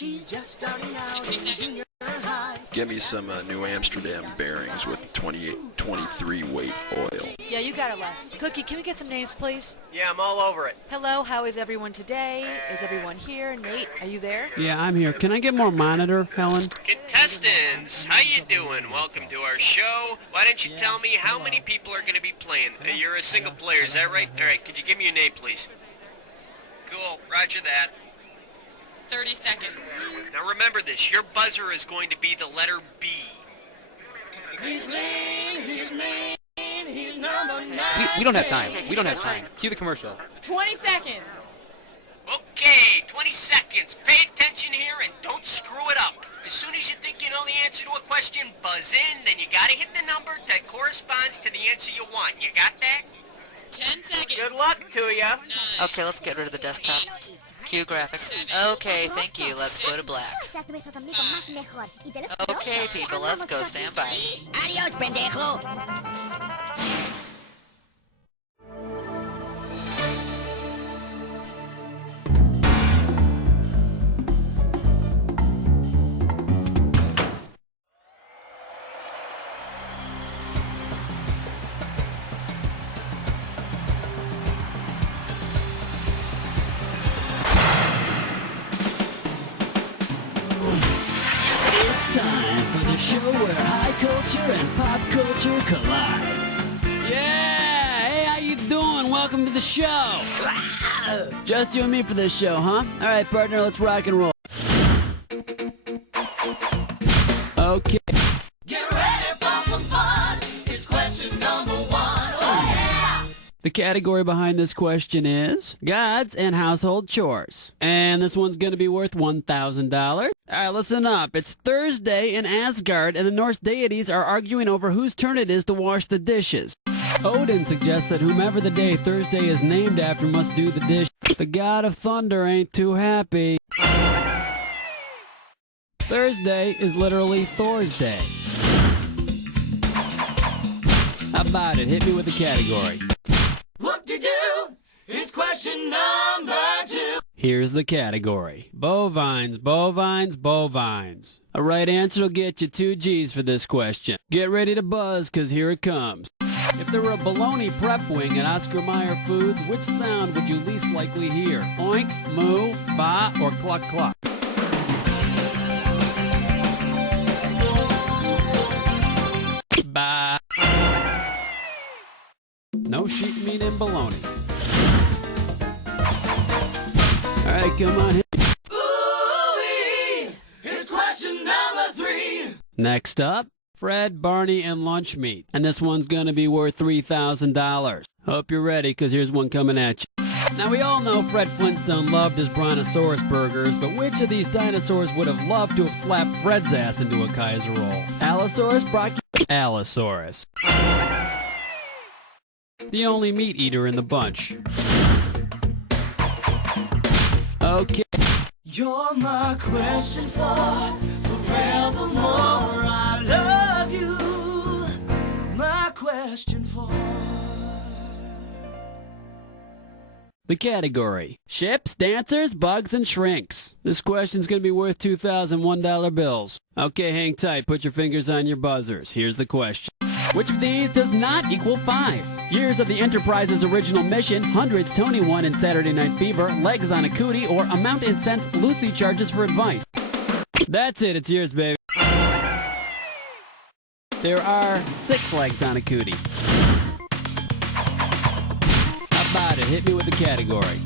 She's just starting out 60 seconds. Get me some New Amsterdam bearings with 23 weight oil. Yeah, you got it, Les. Cookie, can we get some names, please? Yeah, I'm all over it. Hello, how is everyone today? Is everyone here? Nate, are you there? Yeah, I'm here. Can I get more monitor, Helen? Contestants, how you doing? Welcome to our show. Why don't you tell me how many people are going to be playing? You're a single player, is that right? All right, could you give me your name, please? Cool, roger that. 30 seconds. Now remember this, your buzzer is going to be the letter B. He's mean, he's mean, he's number 9. We don't have time. We don't have time. Cue the commercial. 20 seconds. Okay, 20 seconds. Pay attention here and don't screw it up. As soon as you think you know the answer to a question, buzz in, then you gotta hit the number that corresponds to the answer you want. You got that? 10 seconds. Good luck to you. 9, Okay, let's get rid of the desktop. 8, Cue graphics. Okay, thank you. Let's go to black. Okay, people, let's go. Stand by. Adios, pendejo. It's time for the show where high culture and pop culture collide. Yeah! Hey, how you doing? Welcome to the show. Just you and me for this show, huh? All right, partner, let's rock and roll. Okay. Get ready for some fun. It's question number 1. Oh, yeah. The category behind this question is gods and household chores. And this one's going to be worth $1,000. All right, listen up. It's Thursday in Asgard, and the Norse deities are arguing over whose turn it is to wash the dishes. Odin suggests that whomever the day Thursday is named after must do the dish. The god of thunder ain't too happy. Thursday is literally Thor's day. How about it? Hit me with the category. Whoop-de-doo. It's question number 2. Here's the category. Bovines, bovines, bovines. A right answer will get you 2 G's for this question. Get ready to buzz, because here it comes. If there were a bologna prep wing at Oscar Mayer Foods, which sound would you least likely hear? Oink, moo, ba, or cluck cluck? Ba. No sheep meat in bologna. All right, come on. Ooh-wee. It's question number 3. Next up, Fred, Barney, and lunch meat. And this one's going to be worth $3,000. Hope you're ready, because here's one coming at you. Now, we all know Fred Flintstone loved his Brontosaurus burgers, but which of these dinosaurs would have loved to have slapped Fred's ass into a Kaiser roll? Allosaurus, Allosaurus. The only meat eater in the bunch. Okay. You're my question for forevermore. I love you. My question for. The category. Ships, dancers, bugs, and shrinks. This question's going to be worth $2,001 bills. Okay, hang tight. Put your fingers on your buzzers. Here's the question. Which of these does not equal 5? Years of the Enterprise's original mission, hundreds Tony won in Saturday Night Fever, legs on a cootie, or amount in cents Lucy charges for advice. That's it. It's yours, baby. There are 6 legs on a cootie. How about it? Hit me with the category.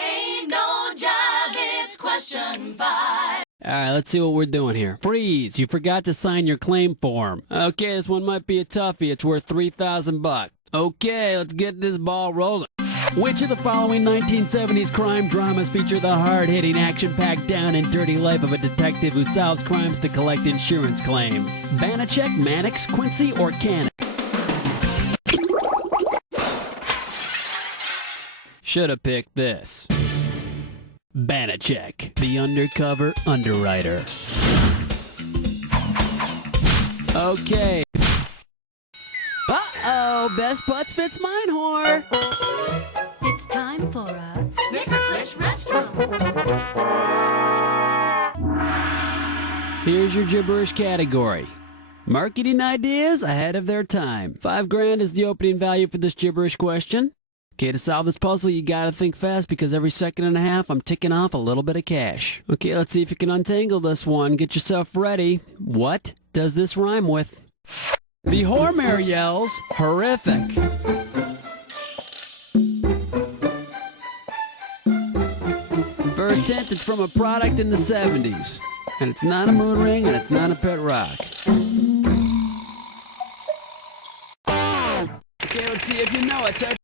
Ain't no job, it's question 5. All right, let's see what we're doing here. Freeze! You forgot to sign your claim form. Okay, this one might be a toughie. It's worth $3,000. Okay, let's get this ball rolling. Which of the following 1970s crime dramas feature the hard-hitting, action-packed, down and dirty life of a detective who solves crimes to collect insurance claims? Banachek, Mannix, Quincy, or Cannon? Should have picked this. Banachek, the undercover underwriter. Okay. Uh-oh, best butts fits mine, whore. It's time for a Snicker Clish Restaurant. Here's your gibberish category. Marketing ideas ahead of their time. $5,000 is the opening value for this gibberish question. Okay, to solve this puzzle, you gotta think fast because every second and a half, I'm ticking off a little bit of cash. Okay, let's see if you can untangle this one. Get yourself ready. What does this rhyme with? The Hormare yells, horrific. For a hint, it's from a product in the 70s. And it's not a moon ring, and it's not a pet rock. Okay, let's see if you know it. Type.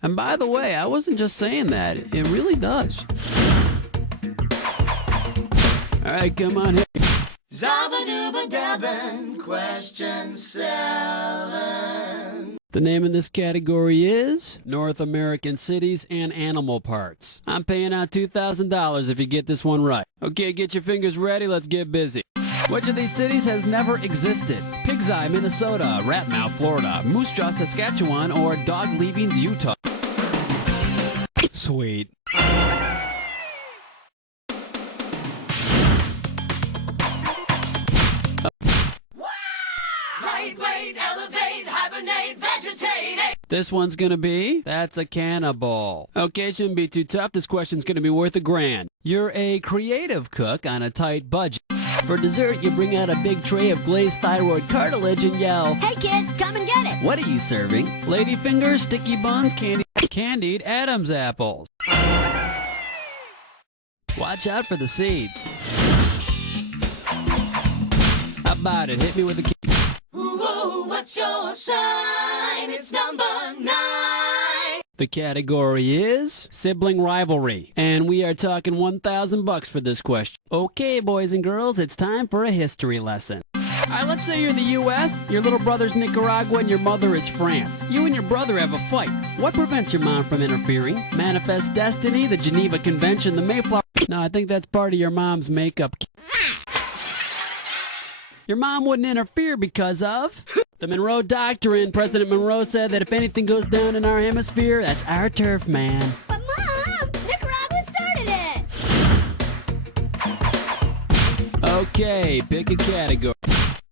And by the way, I wasn't just saying that. It really does. All right, come on here. Zabba-dooba-dabbin', question 7. The name of this category is North American Cities and Animal Parts. I'm paying out $2,000 if you get this one right. Okay, get your fingers ready. Let's get busy. Which of these cities has never existed? Pig's Eye, Minnesota, Ratmouth, Florida, Moose Jaw, Saskatchewan, or Dog Leavings, Utah? Sweet. Lightweight, elevate, hibernate, vegetate. This one's gonna be, that's a cannibal. Okay, shouldn't be too tough. This question's gonna be worth $1,000. You're a creative cook on a tight budget. For dessert, you bring out a big tray of glazed thyroid cartilage and yell, Hey kids, come and get it! what are you serving? Ladyfingers, sticky buns, candied Adam's apples. Watch out for the seeds. How about it? Hit me with a key. Ooh, what's your sign? It's number 9. The category is sibling rivalry, and we are talking $1,000 for this question. Okay, boys and girls, it's time for a history lesson. Alright, let's say you're the U.S., your little brother's Nicaragua, and your mother is France. You and your brother have a fight. What prevents your mom from interfering? Manifest destiny, the Geneva Convention, the Mayflower... No, I think that's part of your mom's makeup. Your mom wouldn't interfere because of... the Monroe Doctrine. President Monroe said that if anything goes down in our hemisphere, that's our turf, man. But Mom, Nicaragua started it! Okay, pick a category.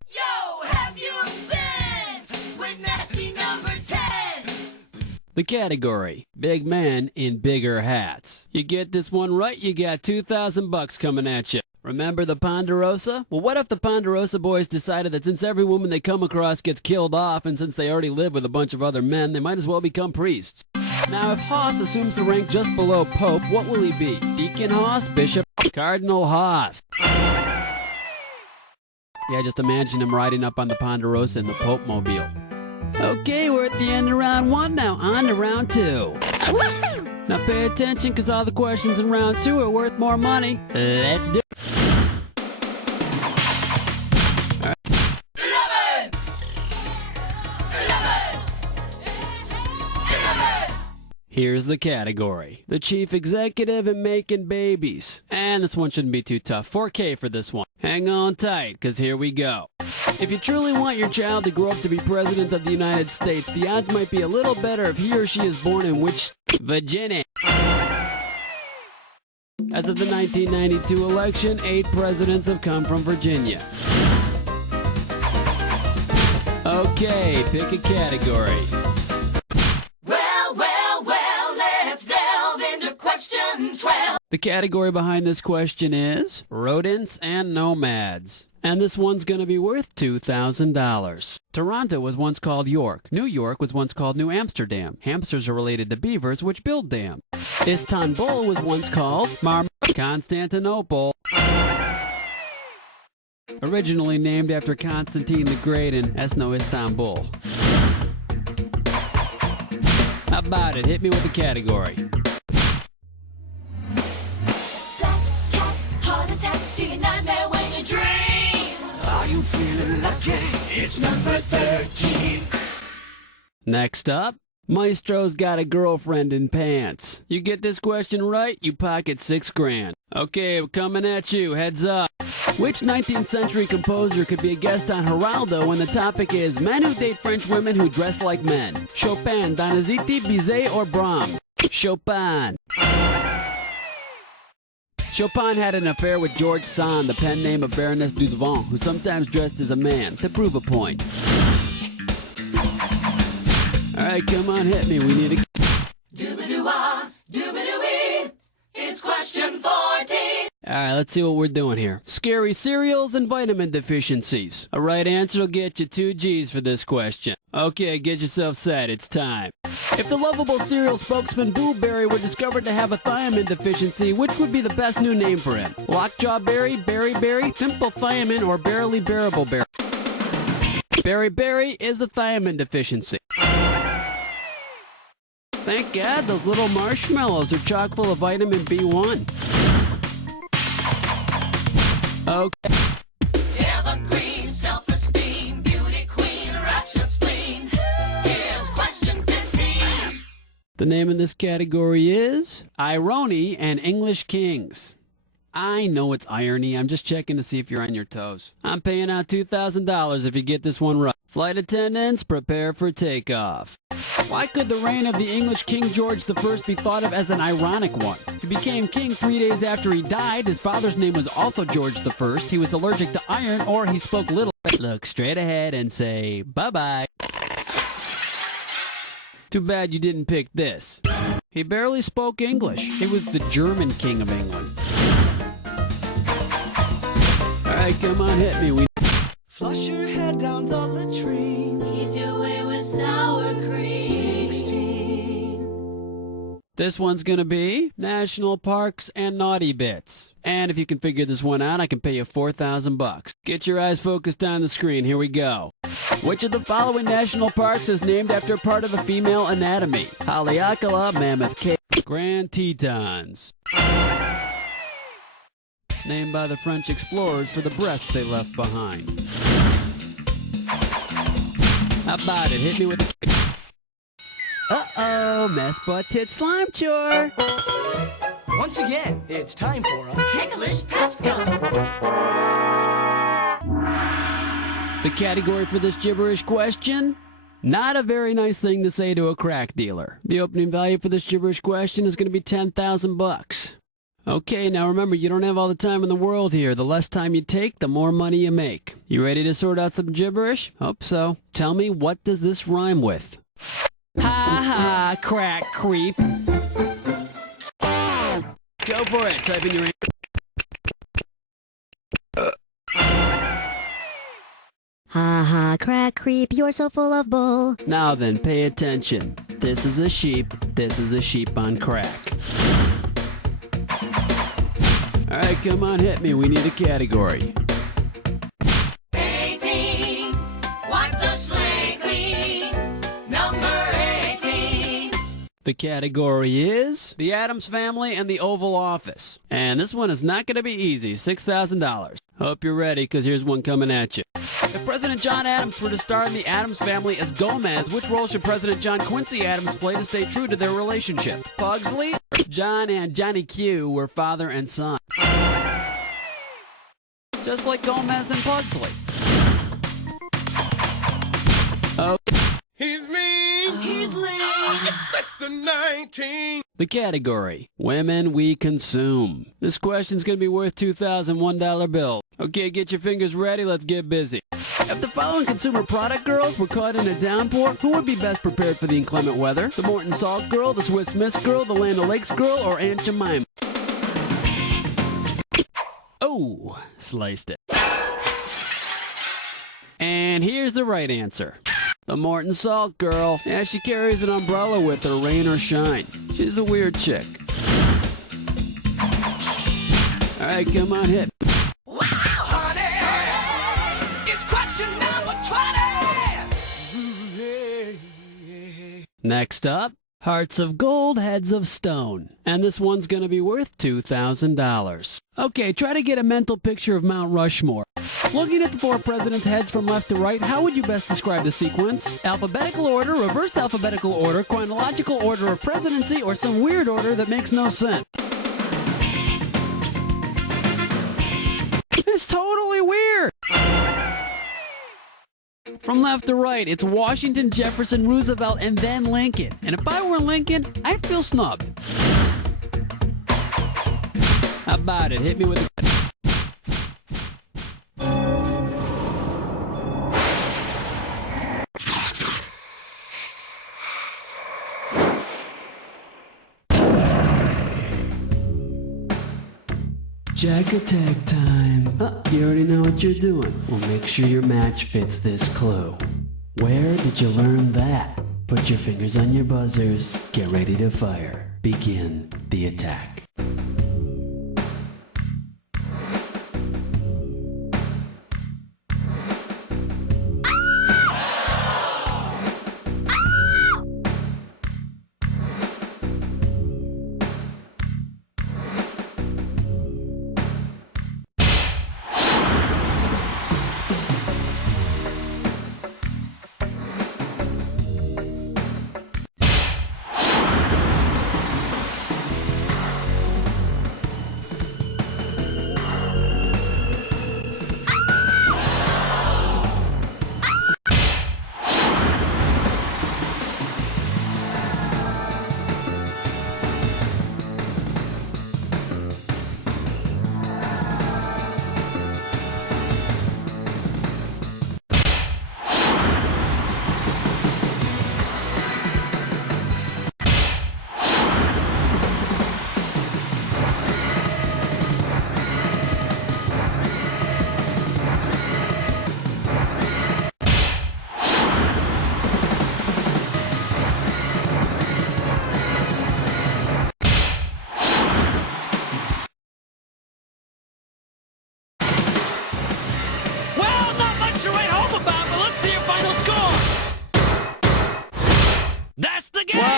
Yo, have your fence with nasty number 10. The category, big men in bigger hats. You get this one right, you got $2,000 coming at you. Remember the Ponderosa? Well, what if the Ponderosa boys decided that since every woman they come across gets killed off, and since they already live with a bunch of other men, they might as well become priests? Now, if Hoss assumes the rank just below Pope, what will he be? Deacon Hoss? Bishop? Cardinal Hoss? Yeah, just imagine him riding up on the Ponderosa in the Pope Mobile. Okay, we're at the end of round 1 now. On to round 2. Now pay attention, because all the questions in round 2 are worth more money. Let's do it. 11. Here's the category. The chief executive and making babies. And this one shouldn't be too tough. 4K for this one. Hang on tight, because here we go. If you truly want your child to grow up to be president of the United States, the odds might be a little better if he or she is born in which Virginia. As of the 1992 election, 8 presidents have come from Virginia. Okay, pick a category. Well, let's delve into question 12. The category behind this question is rodents and nomads. And this one's going to be worth $2,000. Toronto was once called York. New York was once called New Amsterdam. Hamsters are related to beavers, which build dams. Istanbul was once called Constantinople. Originally named after Constantine the Great in Istanbul. How about it? Hit me with the category. Black cat, heart attack, do you nightmare when you dream? Are you feeling lucky? It's number 13. Next up, Maestro's got a girlfriend in pants. You get this question right, you pocket $6,000. Okay, we're coming at you. Heads up. Which 19th century composer could be a guest on Geraldo when the topic is men who date French women who dress like men? Chopin, Donizetti, Bizet, or Brahms? Chopin. Chopin had an affair with George Sand, the pen name of Baroness Dudevant, who sometimes dressed as a man, to prove a point. Alright, come on, hit me. We need a... Doobadoo-wah, doobadoo-wee. It's question 14. Alright, let's see what we're doing here. Scary cereals and vitamin deficiencies. A right answer will get you 2 G's for this question. Okay, get yourself set. It's time. If the lovable cereal spokesman Blueberry were discovered to have a thiamine deficiency, which would be the best new name for him? Lockjaw Berry, Berry Berry, Simple Thiamine, or Barely Bearable Berry? Berry Berry is a thiamine deficiency. Thank God those little marshmallows are chock full of vitamin B1. Okay. Evergreen, self-esteem, beauty queen, rapture spleen. Here's question 15. The name of this category is Irony and English Kings. I know it's irony. I'm just checking to see if you're on your toes. I'm paying out $2,000 if you get this one right. Flight attendants, prepare for takeoff. Why could the reign of the English King George I be thought of as an ironic one? He became king 3 days after he died. His father's name was also George I. He was allergic to iron, or he spoke little. Look straight ahead and say bye-bye. Too bad you didn't pick this. He barely spoke English. He was the German king of England. Alright, come on, hit me. Flush your head down the latrine. Ease your way with sour cream. 16. This one's gonna be National Parks and Naughty Bits. And if you can figure this one out, I can pay you $4,000. Get your eyes focused on the screen. Here we go. Which of the following national parks is named after part of the female anatomy? Haleakala, Mammoth Cave, Grand Tetons. Named by the French explorers for the breasts they left behind. How about it? Hit me with a... Uh-oh, mess butt tit slime chore. Once again, it's time for a Ticklish pest gun. The category for this gibberish question? Not a very nice thing to say to a crack dealer. The opening value for this gibberish question is going to be $10,000. Okay, now remember, you don't have all the time in the world here. The less time you take, the more money you make. You ready to sort out some gibberish? Hope so. Tell me, what does this rhyme with? Ha ha, crack creep. Go for it. Type in your... Ha ha, crack creep, you're so full of bull. Now then, pay attention. This is a sheep. This is a sheep on crack. Alright, come on, hit me. We need a category. 18. Wipe the slate clean. Number 18. The category is The Addams Family and the Oval Office. And this one is not going to be easy. $6,000. Hope you're ready, because here's one coming at you. If President John Adams were to star in The Addams Family as Gomez, which role should President John Quincy Adams play to stay true to their relationship? Pugsley? John and Johnny Q were father and son. Just like Gomez and Pugsley. Oh. He's mean. He's lean. That's the 19. The category, Women We Consume. This question's going to be worth $2,001 bills. Okay, get your fingers ready. Let's get busy. If the following consumer product girls were caught in a downpour, who would be best prepared for the inclement weather? The Morton Salt Girl, the Swiss Miss Girl, the Land O'Lakes Girl, or Aunt Jemima? Oh, sliced it. And here's the right answer. The Morton Salt Girl. Yeah, she carries an umbrella with her, rain or shine. She's a weird chick. Alright, come on, hit. Wow, honey. It's question number 20. Next up, Hearts of Gold, Heads of Stone. And this one's gonna be worth $2,000. Okay, try to get a mental picture of Mount Rushmore. Looking at the 4 presidents' heads from left to right, how would you best describe the sequence? Alphabetical order, reverse alphabetical order, chronological order of presidency, or some weird order that makes no sense? It's totally From left to right, it's Washington, Jefferson, Roosevelt, and then Lincoln. And if I were Lincoln, I'd feel snubbed. How about it? Hit me with a... Jack attack time. You already know what you're doing. Well, make sure your match fits this clue. Where did you learn that? Put your fingers on your buzzers. Get ready to fire. Begin the attack.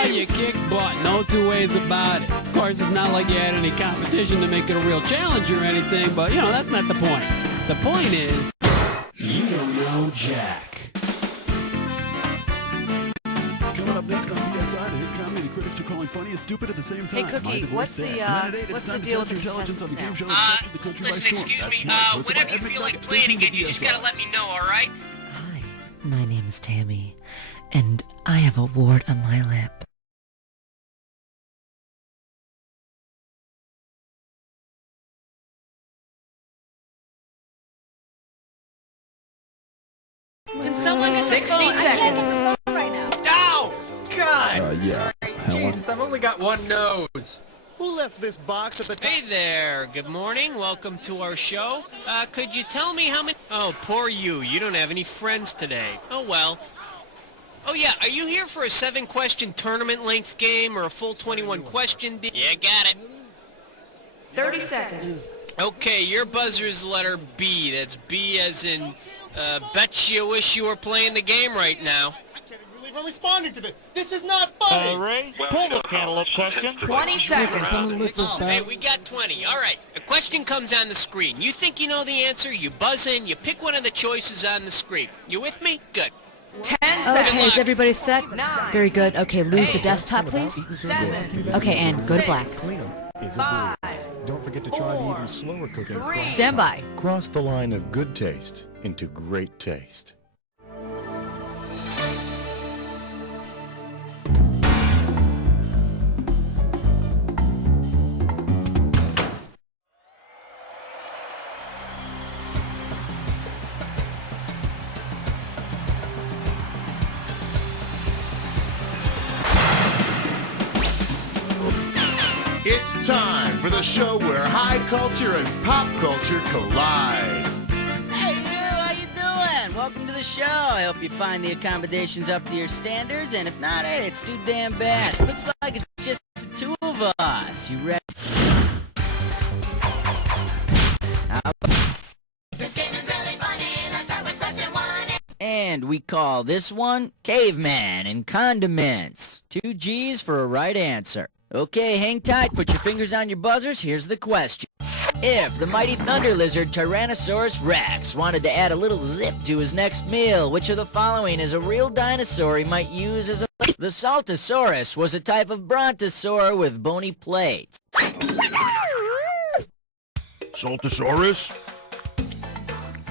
You kick butt, no two ways about it. Of course, it's not like you had any competition to make it a real challenge or anything, but, you know, that's not the point. The point is, you don't know Jack. Coming up next on PSI, the hit comedy the critics are calling funny and stupid at the same time. Hey, Cookie, what's the deal with the contestants now? Listen, excuse me, whenever you feel like playing again, you just gotta let me know, alright? Hi, my name is Tammy, and I have a wart on my lip. Can someone get 60 the phone? I can't get seconds. the phone right now. Ow! God! Yeah. Jesus, I've only got one nose. Who left this box at the top? Hey there, good morning, welcome to our show. Could you tell me how many... Oh, poor you, you don't have any friends today. Oh well. Oh yeah, are you here for a 7-question tournament-length game or a full 21-question... Yeah, got it. 30 seconds. Okay, your buzzer is letter B. That's B as in, bet you wish you were playing the game right now. I can't even believe I'm responding to this. This is not funny. Ray, pull the cantaloupe question. 20 seconds. Hey, we got 20. All right, a question comes on the screen. You think you know the answer, you buzz in, you pick one of the choices on the screen. You with me? Good. 10 seconds. Okay, is everybody set? 9. Very good. Okay, lose the desktop, please. 7. Okay, and go to black. 5. Don't forget to try the even slower cooking. Stand by. Cross the line of good taste into great taste. It's time for the show where high culture and pop culture collide. Hey, you, how you doing? Welcome to the show. I hope you find the accommodations up to your standards, and if not, hey, it's too damn bad. Looks like it's just the two of us. You ready? This game is really funny. Let's start with question 1. And we call this one Caveman and Condiments. 2 G's for a right answer. Okay, hang tight, put your fingers on your buzzers, here's the question. If the mighty thunder lizard Tyrannosaurus Rex wanted to add a little zip to his next meal, which of the following is a real dinosaur he might use as a... The Saltosaurus was a type of brontosaur with bony plates. Saltosaurus?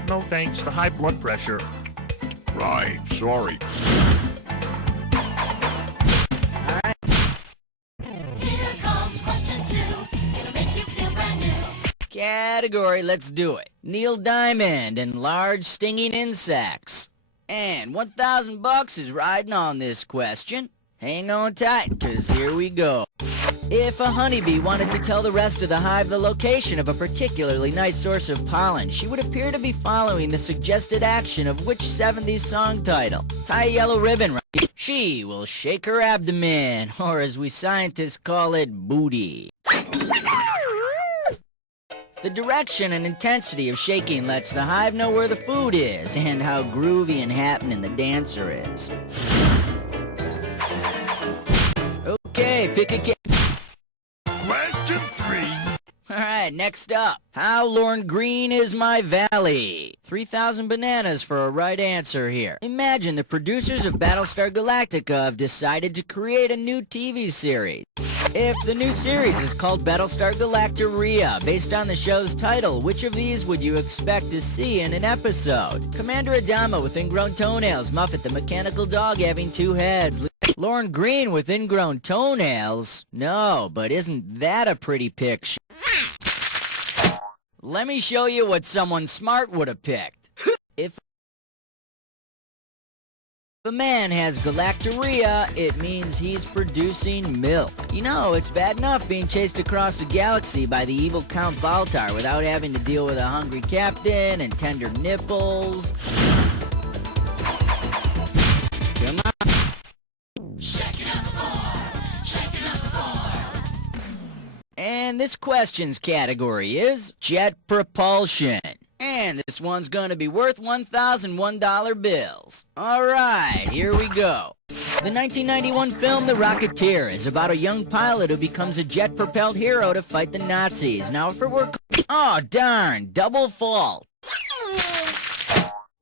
No thanks, the high blood pressure. Right, sorry. Here comes question 2. It'll make you feel brand new. Category, let's do it. Neil Diamond and large stinging insects. And $1,000 is riding on this question. Hang on tight, 'cause here we go. If a honeybee wanted to tell the rest of the hive the location of a particularly nice source of pollen, she would appear to be following the suggested action of which 70s song title? Tie a yellow ribbon around. She will shake her abdomen, or as we scientists call it, booty. The direction and intensity of shaking lets the hive know where the food is and how groovy and happening the dancer is. Okay, pick a Question 3. Alright, next up. How Lorne Green is my valley? 3,000 bananas for a right answer here. Imagine the producers of Battlestar Galactica have decided to create a new TV series. If the new series is called Battlestar Galactica, based on the show's title, which of these would you expect to see in an episode? Commander Adama with ingrown toenails, Muffet the mechanical dog having 2 heads, Lorne Green with ingrown toenails? No, but isn't that a pretty picture? Let me show you what someone smart would have picked. If a man has galactorrhea, it means he's producing milk. You know, it's bad enough being chased across the galaxy by the evil Count Baltar without having to deal with a hungry captain and tender nipples. Come on. And this question's category is jet propulsion. And this one's gonna be worth $1,001 bills. Alright, here we go. The 1991 film The Rocketeer is about a young pilot who becomes a jet-propelled hero to fight the Nazis. Now if it were... Oh, darn, double fault.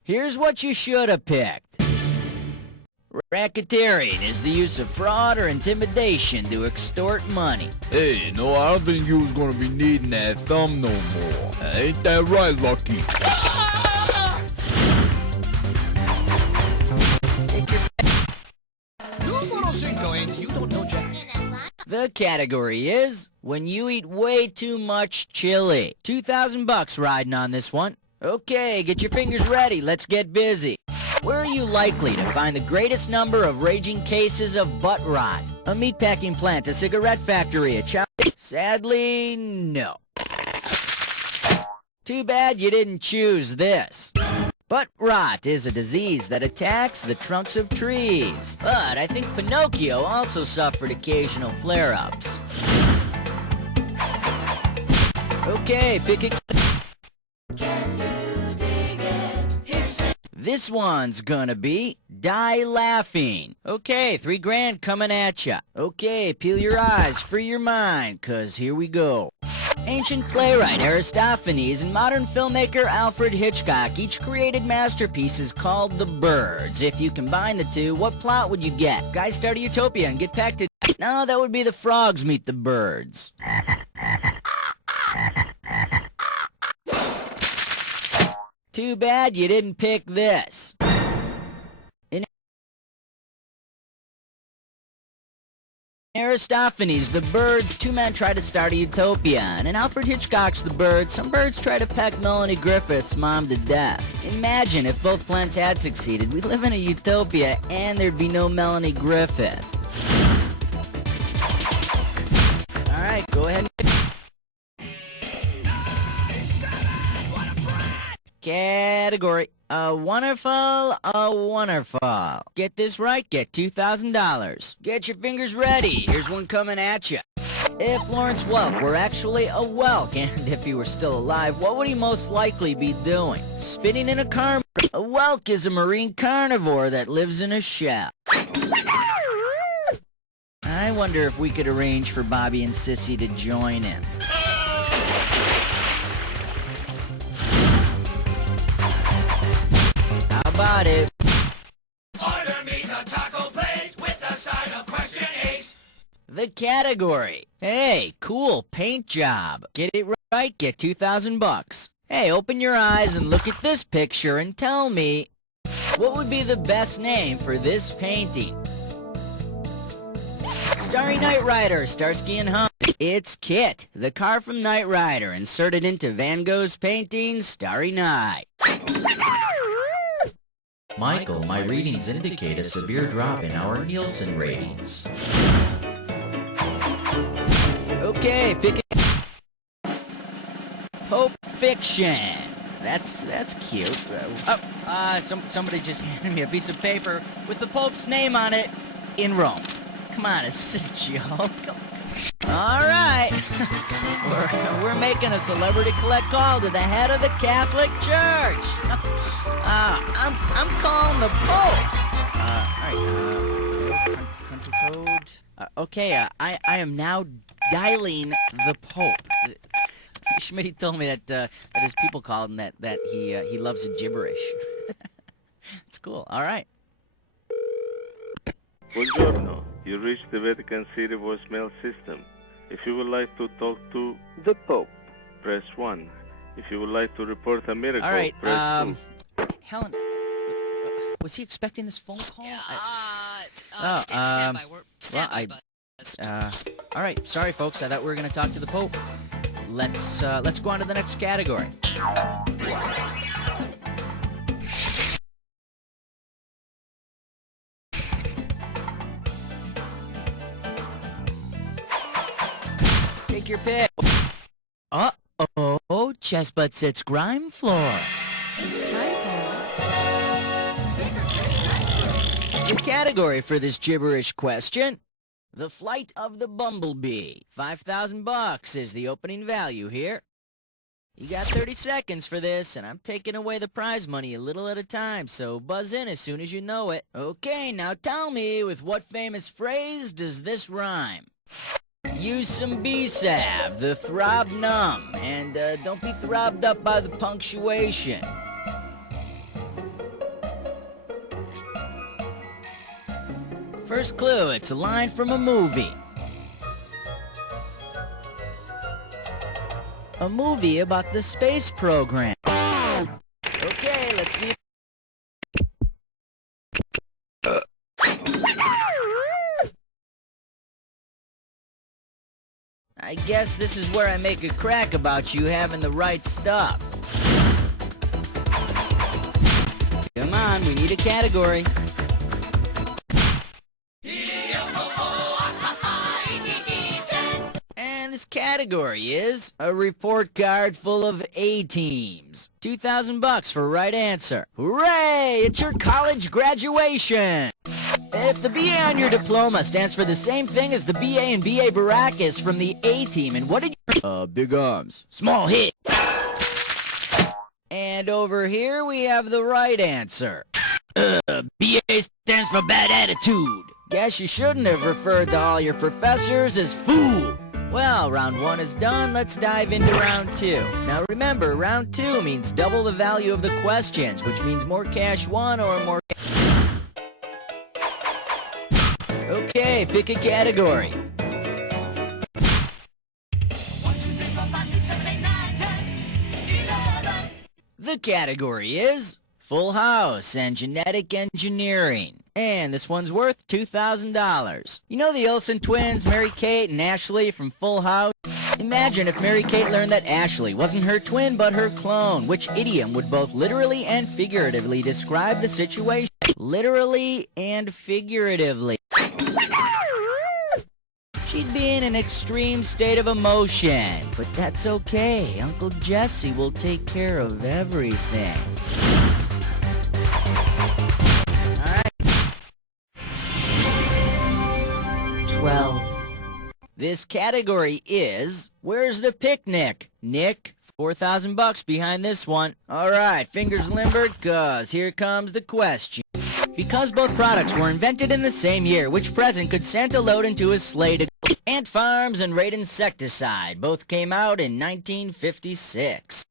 Here's what you should have picked. Racketeering is the use of fraud or intimidation to extort money. Hey, no, I don't think you was gonna be needing that thumb no more. Ain't that right, Lucky? The category is when you eat way too much chili. $2,000 riding on this one. Okay, get your fingers ready. Let's get busy. Where are you likely to find the greatest number of raging cases of butt rot? A meatpacking plant, a cigarette factory, a child... Sadly, no. Too bad you didn't choose this. Butt rot is a disease that attacks the trunks of trees. But I think Pinocchio also suffered occasional flare-ups. Okay, pick a... This one's gonna be die laughing. Okay, $3,000 coming at ya. Okay, peel your eyes, free your mind, 'cause here we go. Ancient playwright Aristophanes and modern filmmaker Alfred Hitchcock each created masterpieces called The Birds. If you combine the two, what plot would you get? Guys start a utopia and get packed to... No, that would be The Frogs Meet the Birds. Too bad you didn't pick this. In Aristophanes' The Birds, 2 men try to start a utopia. And in Alfred Hitchcock's The Birds, some birds try to peck Melanie Griffith's mom to death. Imagine if both plans had succeeded. We'd live in a utopia and there'd be no Melanie Griffith. Alright, go ahead and... Category, a wonderful. Get this right, get $2,000. Get your fingers ready, here's one coming at you. If Lawrence Welk were actually a Welk, and if he were still alive, what would he most likely be doing? Spinning in a car. A Welk is a marine carnivore that lives in a shell. I wonder if we could arrange for Bobby and Sissy to join him. How about it? Order me the taco plate with the side of question 8. The category. Hey, cool paint job. Get it right, get $2,000. Hey, open your eyes and look at this picture and tell me. What would be the best name for this painting? Starry Knight Rider, Starsky and Hutch. It's Kit, the car from Knight Rider, inserted into Van Gogh's painting, Starry Night. Michael, my readings indicate a severe drop in our Nielsen ratings. Okay, pick it. Pope Fiction. That's cute. Somebody just handed me a piece of paper with the Pope's name on it in Rome. Come on, is this a joke? All right. we're making a celebrity collect call to the head of the Catholic Church. I'm calling the Pope. All right. Country code. Okay. I am now dialing the Pope. Schmitty told me that his people call him that he loves the gibberish. It's cool. All right. Buongiorno. You reached the Vatican City voicemail system. If you would like to talk to the Pope, press 1. If you would like to report a miracle, all right, press 2. Helen, was he expecting this phone call? Stand by. We're standby. All right, sorry folks. I thought we were going to talk to the Pope. Let's go on to the next category. Take your pick. Uh-oh, Chess Butt Sits Grime Floor. It's time for The category for this gibberish question: The Flight of the Bumblebee. $5,000 is the opening value here. You got 30 seconds for this, and I'm taking away the prize money a little at a time, so buzz in as soon as you know it. Okay, now tell me, with what famous phrase does this rhyme? Use some bee salve, the throb numb, and don't be throbbed up by the punctuation. First clue, it's a line from a movie. A movie about the space program. Okay, let's see. I guess this is where I make a crack about you having the right stuff. Come on, we need a category. And this category is a report card full of A-teams. $2,000 for right answer. Hooray! It's your college graduation! If the BA on your diploma stands for the same thing as the BA and BA Baracus from the A-team, and what did you... big arms. Small hit. And over here we have the right answer. BA stands for bad attitude. Guess you shouldn't have referred to all your professors as fool. Well, round 1 is done. Let's dive into round 2. Now remember, round 2 means double the value of the questions, which means more cash won or more... Okay, pick a category. 1, 2, 3, 4, 5, 6, 7, 8, 9, 10, 11. The category is Full House and Genetic Engineering. And this one's worth $2,000. You know the Olsen twins, Mary-Kate and Ashley from Full House? Imagine if Mary-Kate learned that Ashley wasn't her twin but her clone. Which idiom would both literally and figuratively describe the situation? Literally and figuratively. She'd be in an extreme state of emotion, but that's okay. Uncle Jesse will take care of everything. All right. 12. This category is, where's the picnic? Nick, $4,000 behind this one. All right, fingers limbered, cause here comes the question. Because both products were invented in the same year, which present could Santa load into his sleigh to Ant Farms and Raid Insecticide? Both came out in 1956.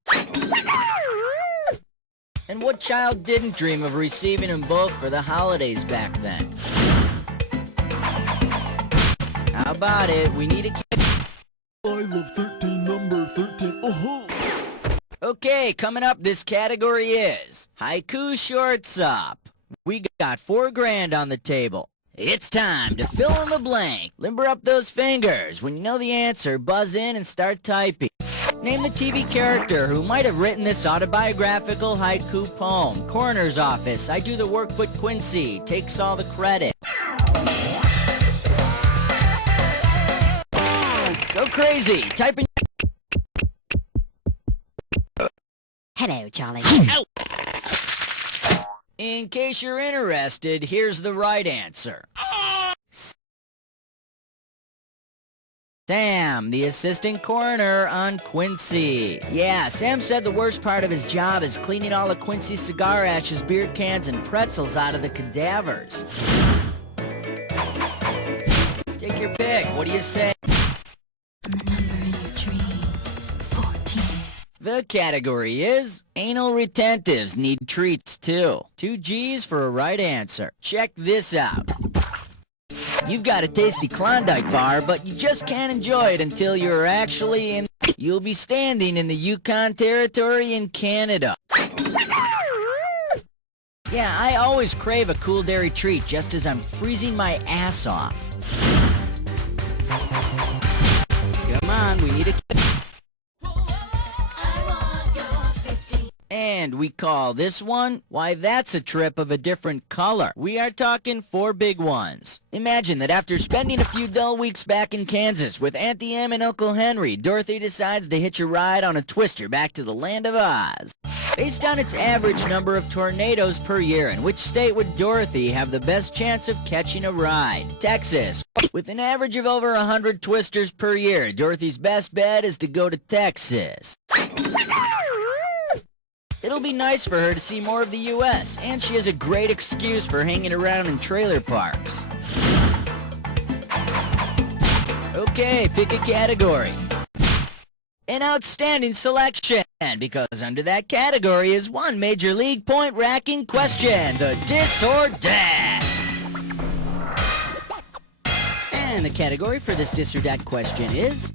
And what child didn't dream of receiving them both for the holidays back then? How about it? We need a... I love 13, number 13. Oh-ho! Okay, coming up, this category is Haiku Shorts Up. We got $4 on the table. It's time to fill in the blank. Limber up those fingers. When you know the answer, buzz in and start typing. Name the TV character who might have written this autobiographical haiku poem. Coroner's office. I do the work but Quincy takes all the credit. Go crazy. Type in. Hello, Charlie. Ow! In case you're interested, here's the right answer. Sam, the assistant coroner on Quincy. Yeah, Sam said the worst part of his job is cleaning all of Quincy's cigar ashes, beer cans, and pretzels out of the cadavers. Take your pick. What do you say? The number in your dreams, 14. The category is anal retentives need treats too. 2 G's for a right answer. Check this out. You've got a tasty Klondike bar, but you just can't enjoy it until you're actually in. You'll be standing in the Yukon Territory in Canada. Yeah, I always crave a cool dairy treat just as I'm freezing my ass off. Come on, we need a... And we call this one, why that's a trip of a different color. We are talking 4 big ones. Imagine that after spending a few dull weeks back in Kansas with Auntie Em and Uncle Henry, Dorothy decides to hitch a ride on a twister back to the land of Oz. Based on its average number of tornadoes per year, in which state would Dorothy have the best chance of catching a ride? Texas. With an average of over 100 twisters per year, Dorothy's best bet is to go to Texas. It'll be nice for her to see more of the U.S., and she has a great excuse for hanging around in trailer parks. Okay, pick a category. An outstanding selection, because under that category is one major league point-racking question, the dis or dat. And the category for this dis or dat question is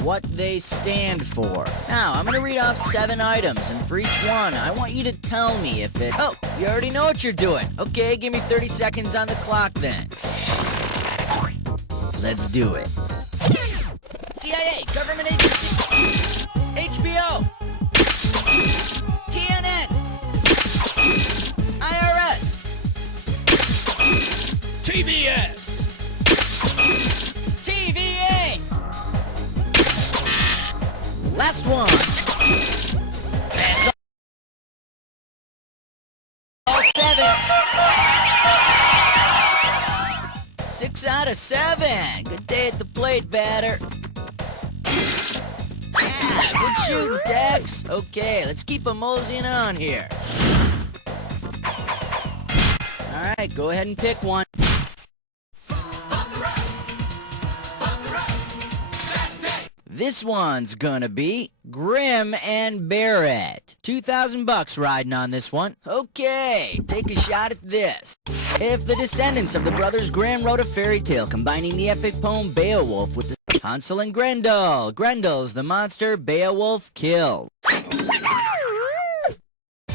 what they stand for. Now, I'm going to read off 7 items, and for each one, I want you to tell me if it... Oh, you already know what you're doing. Okay, give me 30 seconds on the clock then. Let's do it. CIA, government agency, HBO, TNN, IRS, TBS. TVA. Last one. That's all 7. 6 out of 7. Good day at the plate, batter. Yeah, good shooting, Tex. Okay, let's keep a moseying on here. All right, go ahead and pick one. This one's gonna be Grimm and Barrett. $2,000 riding on this one. Okay, take a shot at this. If the descendants of the brothers Grimm wrote a fairy tale combining the epic poem Beowulf with the Hansel and Grendel. Grendel's the monster Beowulf killed.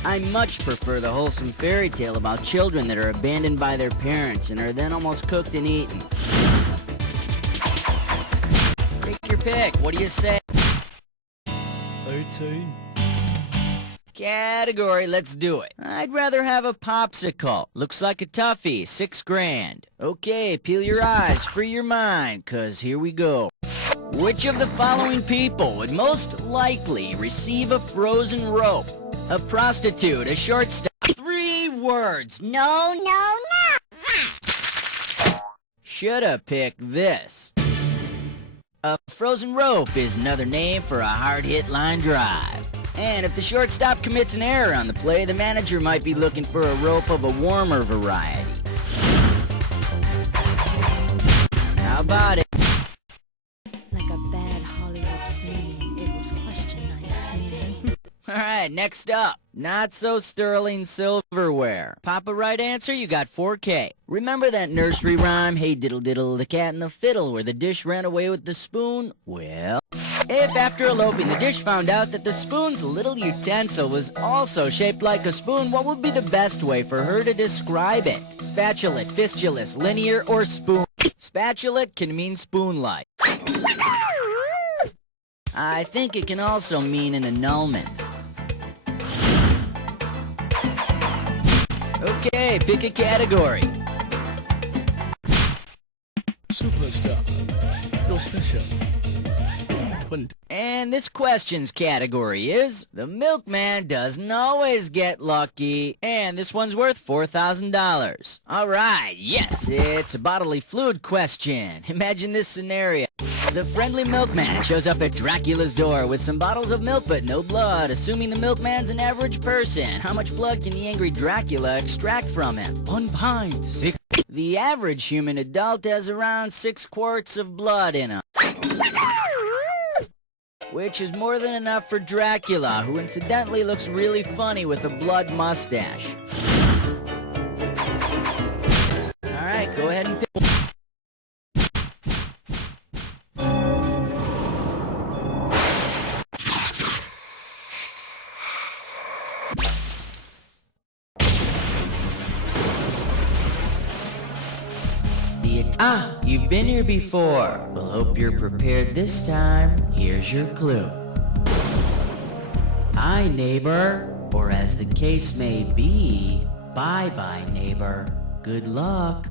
I much prefer the wholesome fairy tale about children that are abandoned by their parents and are then almost cooked and eaten. Take your pick. What do you say? 18. Category, let's do it. I'd rather have a popsicle. Looks like a toughie, $6,000. Okay, peel your eyes, free your mind, cause here we go. Which of the following people would most likely receive a frozen rope? A prostitute, a shortstop. 3 words. No. Shoulda picked this. A frozen rope is another name for a hard-hit line drive. And if the shortstop commits an error on the play, the manager might be looking for a rope of a warmer variety. How about it? Like a bad Hollywood scene, it was question 19. Alright, next up. Not so sterling silverware. Pop a right answer, you got $4K. Remember that nursery rhyme, hey diddle diddle, the cat and the fiddle, where the dish ran away with the spoon? Well, If after eloping the dish found out that the spoon's little utensil was also shaped like a spoon, what would be the best way for her to describe it? Spatulate, fistulous, linear, or spoon? Spatulate can mean spoon-like. I think it can also mean an annulment. Okay, pick a category. Superstar. No special. And this question's category is, the milkman doesn't always get lucky. And this one's worth $4,000. Alright, yes, it's a bodily fluid question. Imagine this scenario. The friendly milkman shows up at Dracula's door with some bottles of milk but no blood. Assuming the milkman's an average person, how much blood can the angry Dracula extract from him? 1 pint. 6. The average human adult has around 6 quarts of blood in him, which is more than enough for Dracula, who incidentally looks really funny with a blood mustache. Alright, go ahead and pick one. You've been here before. Well, hope you're prepared this time. Here's your clue. Hi, neighbor. Or as the case may be, bye-bye, neighbor. Good luck.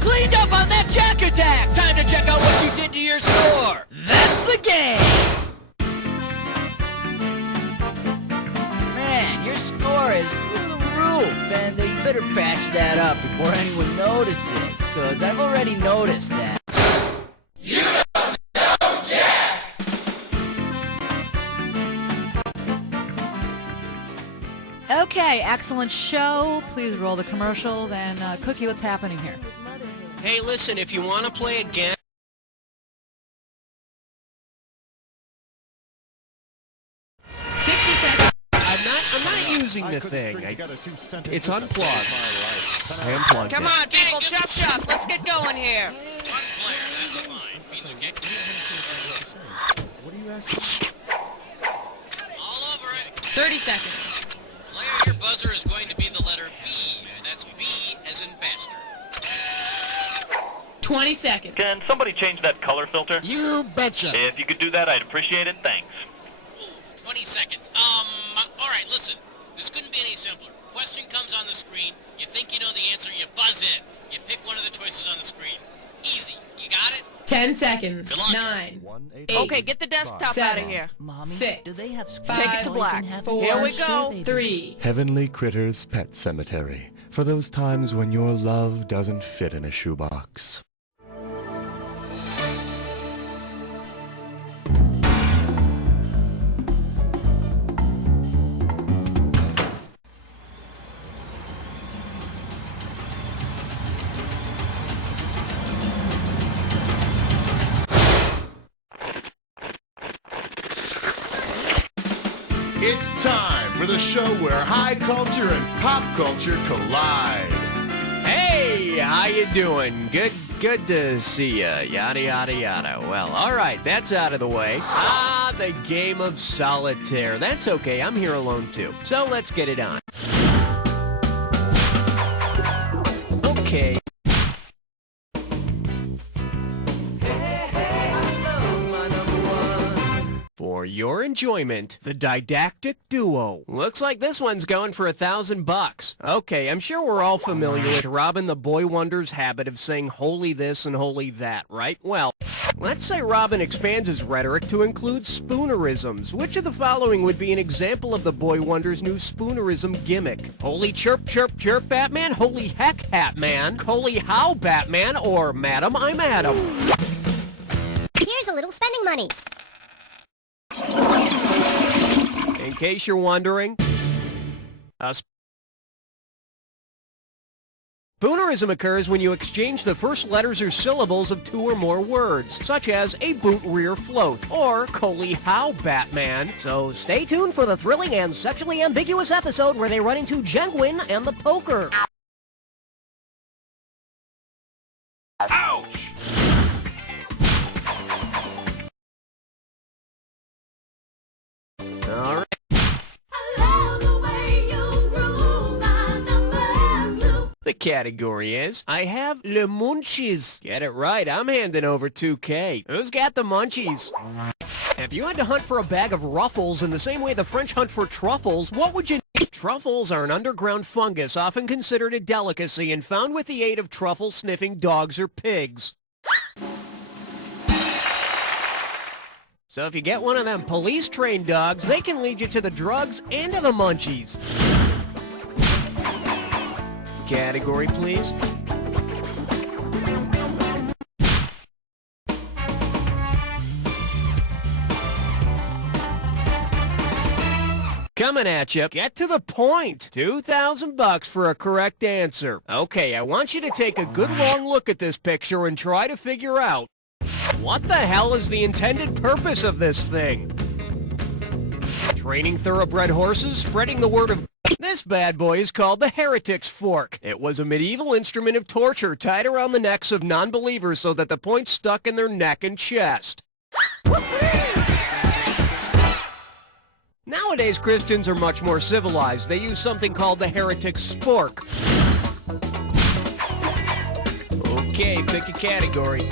Cleaned up on that jack attack! Time to check out what you did to your score! That's the game! Man, your score is through the roof, and you better patch that up before anyone notices, because I've already noticed that. You don't know Jack! Okay, excellent show. Please roll the commercials, and Cookie, what's happening here? Hey, listen, if you want to play again... I'm not using the thing. It's unplugged. I unplugged Come it. on, people, chop chop. Let's get going here. One player, that's fine. Means you get... What are you asking? All over it. 30 seconds. Player, your buzzer is going to be the letter B. That's B as in bastard. 20 seconds. Can somebody change that color filter? You betcha. If you could do that, I'd appreciate it. Thanks. Ooh, 20 seconds. All right, listen. This couldn't be any simpler. Question comes on the screen. You think you know the answer, you buzz in. You pick one of the choices on the screen. Easy. You got it? 10 seconds. Good luck. 9. 8. Okay, get the desktop out of here. Mommy, 6. do they have 5. Take it to black. 4. Here we go. go. 3. Heavenly Critters Pet Cemetery. For those times when your love doesn't fit in a shoebox. It's time for the show where high culture and pop culture collide. Hey, how you doing? Good to see ya. Yada, yada, yada. Well, all right, that's out of the way. The game of solitaire. That's okay, I'm here alone too. So let's get it on. Okay. For your enjoyment, the didactic duo. Looks like this one's going for $1,000. Okay, I'm sure we're all familiar with Robin the Boy Wonder's habit of saying holy this and holy that, right? Well, let's say Robin expands his rhetoric to include spoonerisms. Which of the following would be an example of the Boy Wonder's new spoonerism gimmick? Holy chirp, chirp, chirp, Batman? Holy heck, Hatman? Holy how, Batman? Or, Madam, I'm Adam. Here's a little spending money. In case you're wondering, spoonerism occurs when you exchange the first letters or syllables of two or more words, such as a boot rear float or Coley how, Batman. So stay tuned for the thrilling and sexually ambiguous episode where they run into Jenguin and the poker. Ouch! All right. The category is, I have le munchies. Get it right, I'm handing over 2K. Who's got the munchies? If you had to hunt for a bag of ruffles in the same way the French hunt for truffles, what would you need? Truffles are an underground fungus, often considered a delicacy and found with the aid of truffle-sniffing dogs or pigs. So if you get one of them police-trained dogs, they can lead you to the drugs and to the munchies. Category, please. Coming at you. Get to the point. $2,000 for a correct answer. Okay, I want you to take a good long look at this picture and try to figure out what the hell is the intended purpose of this thing? Training thoroughbred horses, spreading the word of... This bad boy is called the heretic's fork. It was a medieval instrument of torture tied around the necks of non-believers so that the point stuck in their neck and chest. Nowadays, Christians are much more civilized. They use something called the heretic's spork. Okay, pick a category.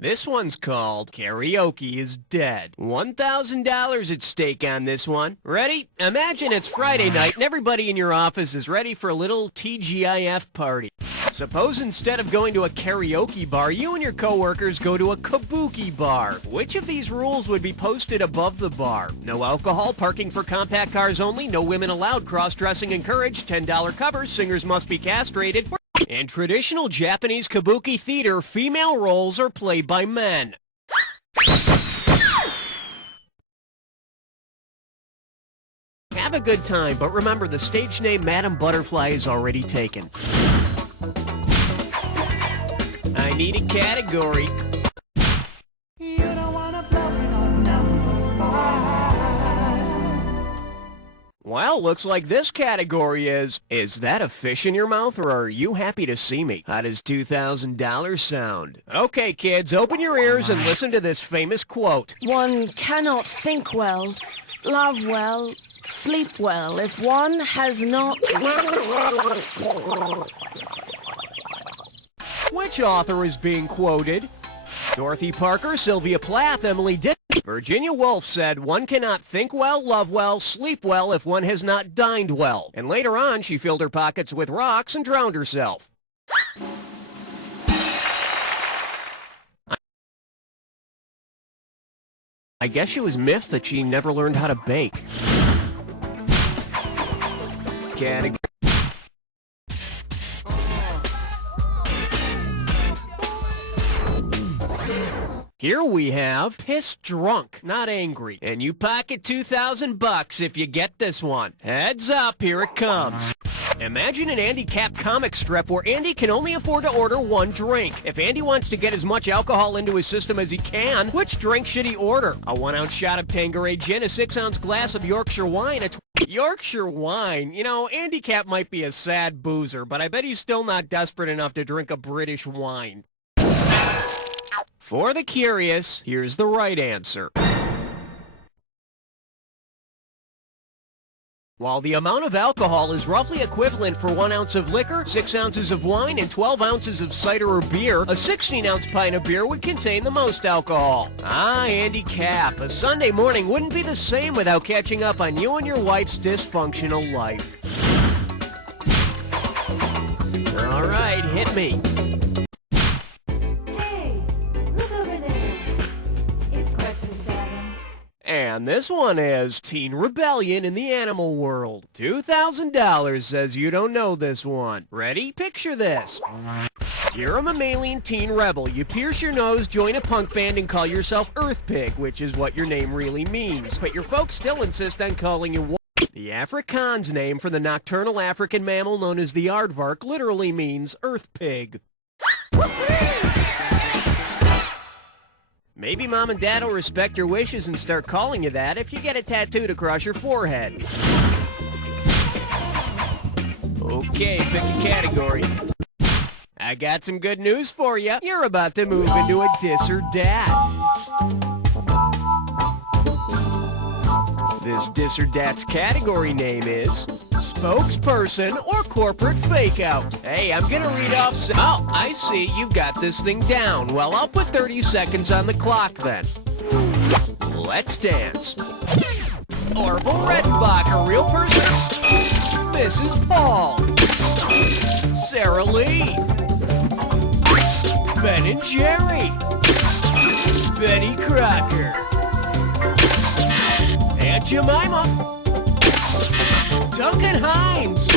This one's called Karaoke is Dead. $1,000 at stake on this one. Ready? Imagine it's Friday night and everybody in your office is ready for a little TGIF party. Suppose instead of going to a karaoke bar, you and your coworkers go to a kabuki bar. Which of these rules would be posted above the bar? No alcohol, parking for compact cars only, no women allowed, cross-dressing encouraged, $10 covers, singers must be castrated. In traditional Japanese kabuki theater, female roles are played by men. Have a good time, but remember the stage name Madam Butterfly is already taken. I need a category. You don't wanna blow it on number 5. Well, looks like this category is that a fish in your mouth or are you happy to see me? How does $2,000 sound? Okay, kids, open your ears and listen to this famous quote. One cannot think well, love well, sleep well if one has not... Which author is being quoted? Dorothy Parker, Sylvia Plath, Emily Dickinson. Virginia Woolf said, one cannot think well, love well, sleep well if one has not dined well. And later on, she filled her pockets with rocks and drowned herself. I guess she was miffed that she never learned how to bake. Category. Here we have pissed drunk, not angry. And you pocket $2,000 if you get this one. Heads up, here it comes. Imagine an Andy Cap comic strip where Andy can only afford to order one drink. If Andy wants to get as much alcohol into his system as he can, which drink should he order? A 1-ounce shot of Tanqueray gin, a 6-ounce glass of Yorkshire wine, Yorkshire wine? You know, Andy Cap might be a sad boozer, but I bet he's still not desperate enough to drink a British wine. For the curious, here's the right answer. While the amount of alcohol is roughly equivalent for 1 ounce of liquor, 6 ounces of wine, and 12 ounces of cider or beer, a 16-ounce pint of beer would contain the most alcohol. Ah, Andy Cap, a Sunday morning wouldn't be the same without catching up on you and your wife's dysfunctional life. All right, hit me. Hey, look over there. It's question 7. And this one is Teen Rebellion in the Animal World. $2,000 says you don't know this one. Ready? Picture this. You're a mammalian teen rebel. You pierce your nose, join a punk band, and call yourself Earth Pig, which is what your name really means. But your folks still insist on calling you The Afrikaans name for the nocturnal African mammal known as the aardvark literally means Earth Pig. Maybe Mom and Dad will respect your wishes and start calling you that if you get it tattooed across your forehead. Okay, pick a category. I got some good news for you. You're about to move into a Dis or Dat. This Dis or Dat's category name is Spokesperson or Corporate Fakeout. Hey, I'm gonna read off Oh, I see, you've got this thing down. Well, I'll put 30 seconds on the clock then. Let's dance. Orville Redenbach, a real person? Mrs. Paul. Sarah Lee. Ben and Jerry. Betty Crocker. Aunt Jemima. Duncan Hines.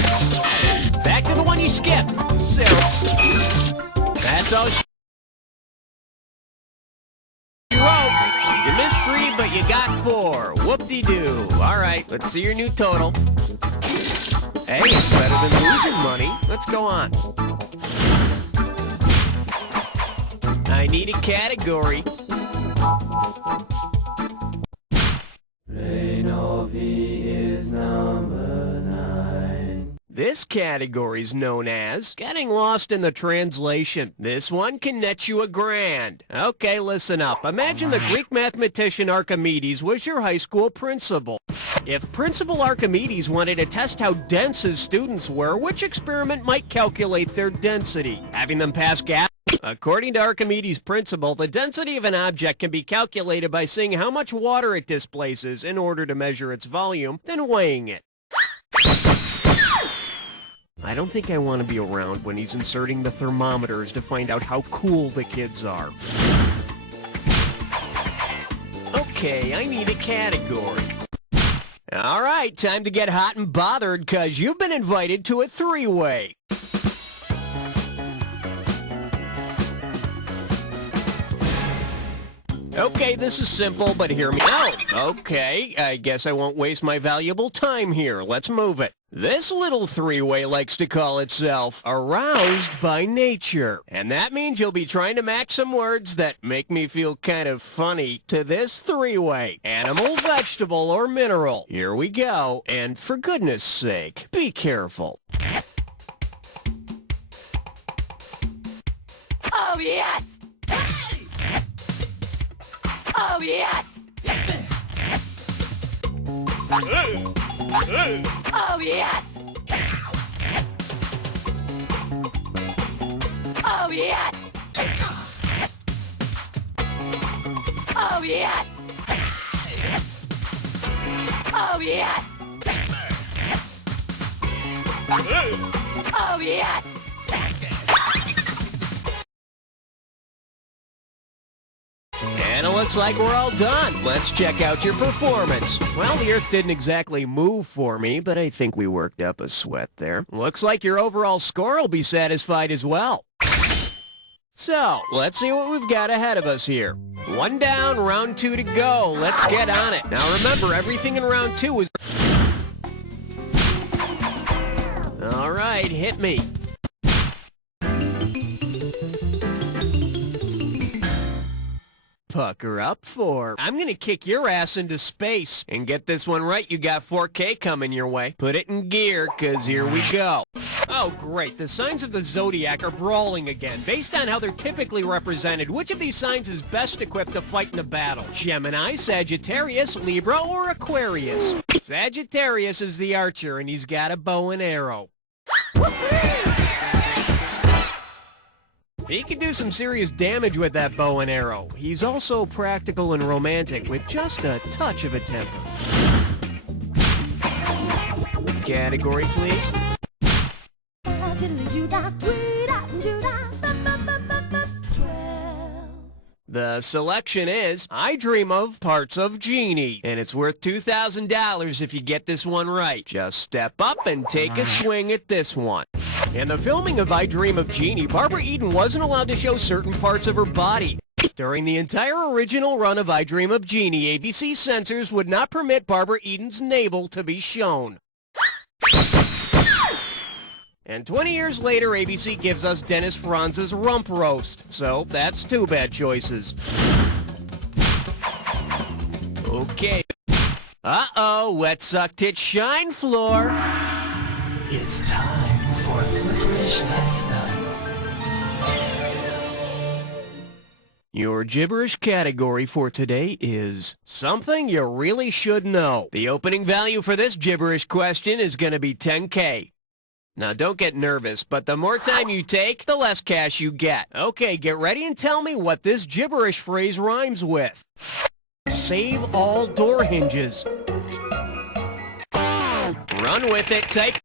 Back to the one you skipped. Sarah. That's all she wrote. You missed 3, but you got 4. Whoop-de-doo. All right, let's see your new total. Hey, it's better than losing money. Let's go on. I need a category. Rainovi is number 9. This category is known as Getting Lost in the Translation. This one can net you $1,000. Okay, listen up. Imagine the Greek mathematician Archimedes was your high school principal. If Principal Archimedes wanted to test how dense his students were, which experiment might calculate their density? Having them pass gas? According to Archimedes' principle, the density of an object can be calculated by seeing how much water it displaces in order to measure its volume, then weighing it. I don't think I want to be around when he's inserting the thermometers to find out how cool the kids are. Okay, I need a category. All right, time to get hot and bothered, because you've been invited to a 3-way. Okay, this is simple, but hear me out. Okay, I guess I won't waste my valuable time here. Let's move it. This little 3-way likes to call itself Aroused by Nature. And that means you'll be trying to match some words that make me feel kind of funny to this 3-way. Animal, vegetable, or mineral. Here we go. And for goodness sake, be careful. Oh, yes! Oh, yes! Oh, yes! Oh, yes! Oh, yes! Oh, yes! Oh, yes! And it looks like we're all done. Let's check out your performance. Well, the Earth didn't exactly move for me, but I think we worked up a sweat there. Looks like your overall score will be satisfied as well. So, let's see what we've got ahead of us here. 1 down, round 2 to go. Let's get on it. Now remember, everything in round 2 is... All right. right, hit me. Pucker up for. I'm gonna kick your ass into space. And get this one right, you got 4K coming your way. Put it in gear, cause here we go. Oh great, the signs of the zodiac are brawling again. Based on how they're typically represented, which of these signs is best equipped to fight in a battle? Gemini, Sagittarius, Libra, or Aquarius? Sagittarius is the archer, and he's got a bow and arrow. He can do some serious damage with that bow and arrow. He's also practical and romantic with just a touch of a temper. Category, please. The selection is I Dream of Parts of Genie, and it's worth $2,000 if you get this one right. Just step up and take a swing at this one. In the filming of I Dream of Genie, Barbara Eden wasn't allowed to show certain parts of her body. During the entire original run of I Dream of Genie, ABC censors would not permit Barbara Eden's navel to be shown. And 20 years later, ABC gives us Dennis Franz's Rump Roast. So, that's two bad choices. Okay. Uh-oh, wet suck tit shine floor. It's time for Flickerish Lesson. Your gibberish category for today is something you really should know. The opening value for this gibberish question is going to be 10K. Now, don't get nervous, but the more time you take, the less cash you get. Okay, get ready and tell me what this gibberish phrase rhymes with. Save all door hinges. Run with it, type.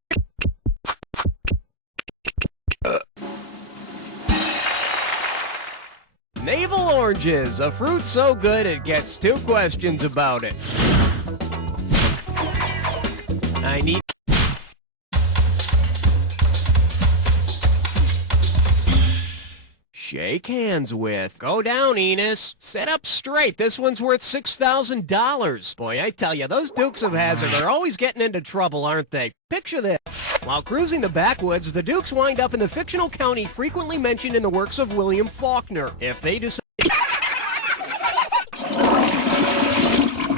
Navel oranges, a fruit so good it gets 2 questions about it. I need... Shake hands with. Go down, Enos. Sit up straight. This one's worth $6,000. Boy, I tell you, those Dukes of Hazzard are always getting into trouble, aren't they? Picture this. While cruising the backwoods, the Dukes wind up in the fictional county frequently mentioned in the works of William Faulkner. If they decide...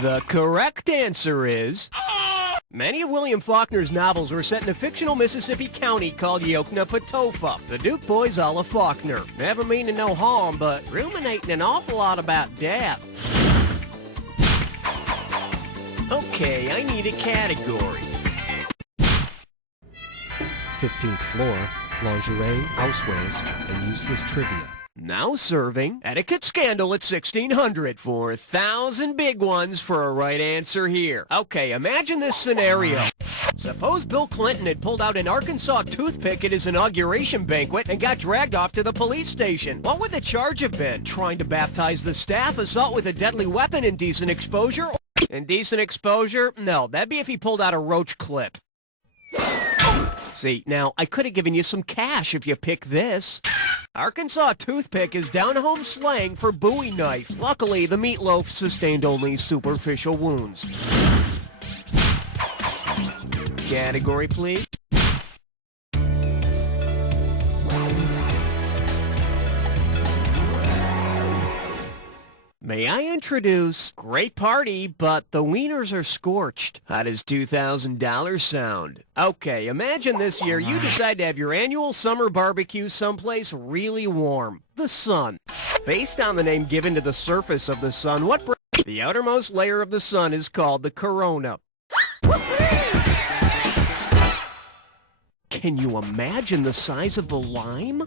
The correct answer is... Many of William Faulkner's novels were set in a fictional Mississippi county called Yoknapatawpha. The Duke boys a la Faulkner. Never meaning no harm, but ruminating an awful lot about death. Okay, I need a category. 15th floor, lingerie, housewares, and useless trivia. Now serving etiquette scandal at 1600. 4,000 big ones for a right answer here. Okay, imagine this scenario. Suppose Bill Clinton had pulled out an Arkansas toothpick at his inauguration banquet and got dragged off to the police station. What would the charge have been? Trying to baptize the staff, assault with a deadly weapon, indecent exposure? Indecent exposure? No, that'd be if he pulled out a roach clip. See, now, I could have given you some cash if you picked this. Arkansas toothpick is down-home slang for Bowie knife. Luckily, the meatloaf sustained only superficial wounds. Category, please. May I introduce Great Party, but the wieners are scorched. How does $2,000 sound? Okay, imagine this year you decide to have your annual summer barbecue someplace really warm. The sun. Based on the name given to the surface of the sun, the outermost layer of the sun is called the corona. Can you imagine the size of the lime?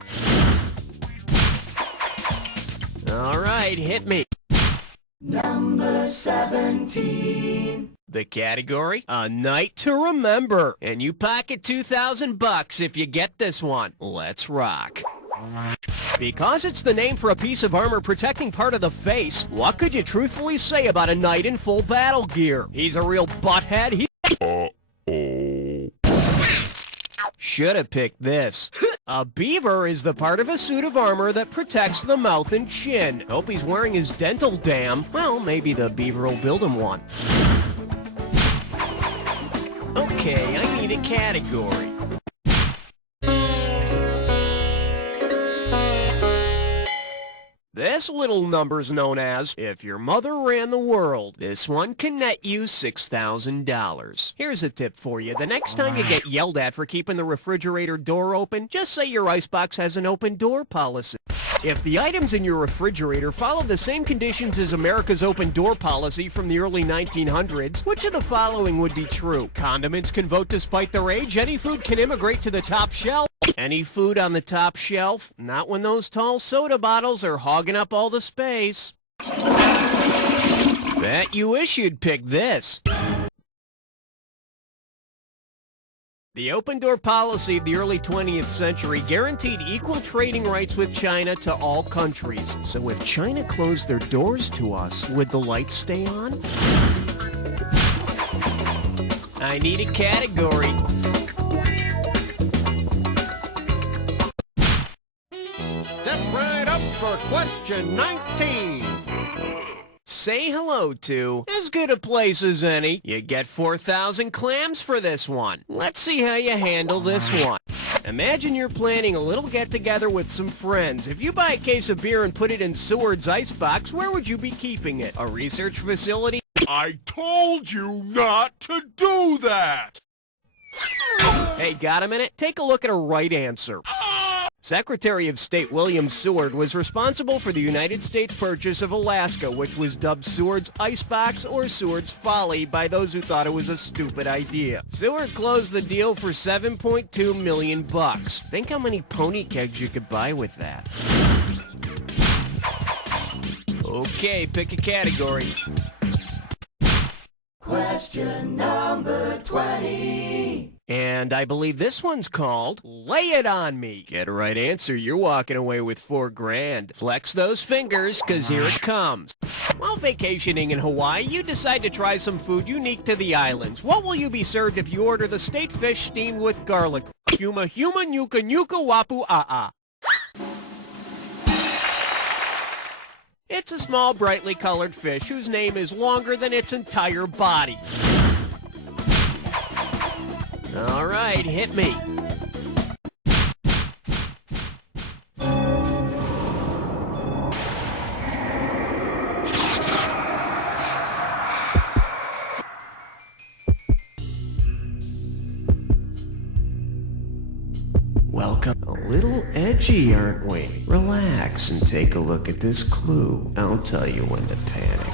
All right, hit me. Number 17. The category, A Night to Remember. And you pocket $2,000 if you get this one. Let's rock. Because it's the name for a piece of armor protecting part of the face, what could you truthfully say about a knight in full battle gear? He's a real butthead. Should have picked this. A beaver is the part of a suit of armor that protects the mouth and chin. Hope he's wearing his dental dam. Well, maybe the beaver will build him one. Okay, I need a category. This little number's known as, if your mother ran the world. This one can net you $6,000. Here's a tip for you. The next time you get yelled at for keeping the refrigerator door open, just say your icebox has an open door policy. If the items in your refrigerator follow the same conditions as America's open door policy from the early 1900s, which of the following would be true? Condiments can vote despite their age. Any food can immigrate to the top shelf. Any food on the top shelf? Not when those tall soda bottles are hogging up all the space. Bet you wish you'd pick this. The open door policy of the early 20th century guaranteed equal trading rights with China to all countries. So if China closed their doors to us, would the lights stay on? I need a category. Step right up for question 19. Say hello to as good a place as any. You get 4,000 clams for this one. Let's see how you handle this one. Imagine you're planning a little get-together with some friends. If you buy a case of beer and put it in Seward's icebox, where would you be keeping it? A research facility? I told you not to do that! Hey, got a minute? Take a look at a right answer. Secretary of State William Seward was responsible for the United States purchase of Alaska, which was dubbed Seward's Icebox or Seward's Folly by those who thought it was a stupid idea. Seward closed the deal for $7.2 million. Think how many pony kegs you could buy with that. Okay, pick a category. Question number 20. And I believe this one's called Lay It On Me. Get a right answer, you're walking away with $4,000. Flex those fingers, cause here it comes. While vacationing in Hawaii, you decide to try some food unique to the islands. What will you be served if you order the state fish steamed with garlic? Huma huma nuka nuka wapu a. It's a small, brightly colored fish whose name is longer than its entire body. All right, hit me. Welcome. A little edgy, aren't we? Relax and take a look at this clue. I'll tell you when to panic.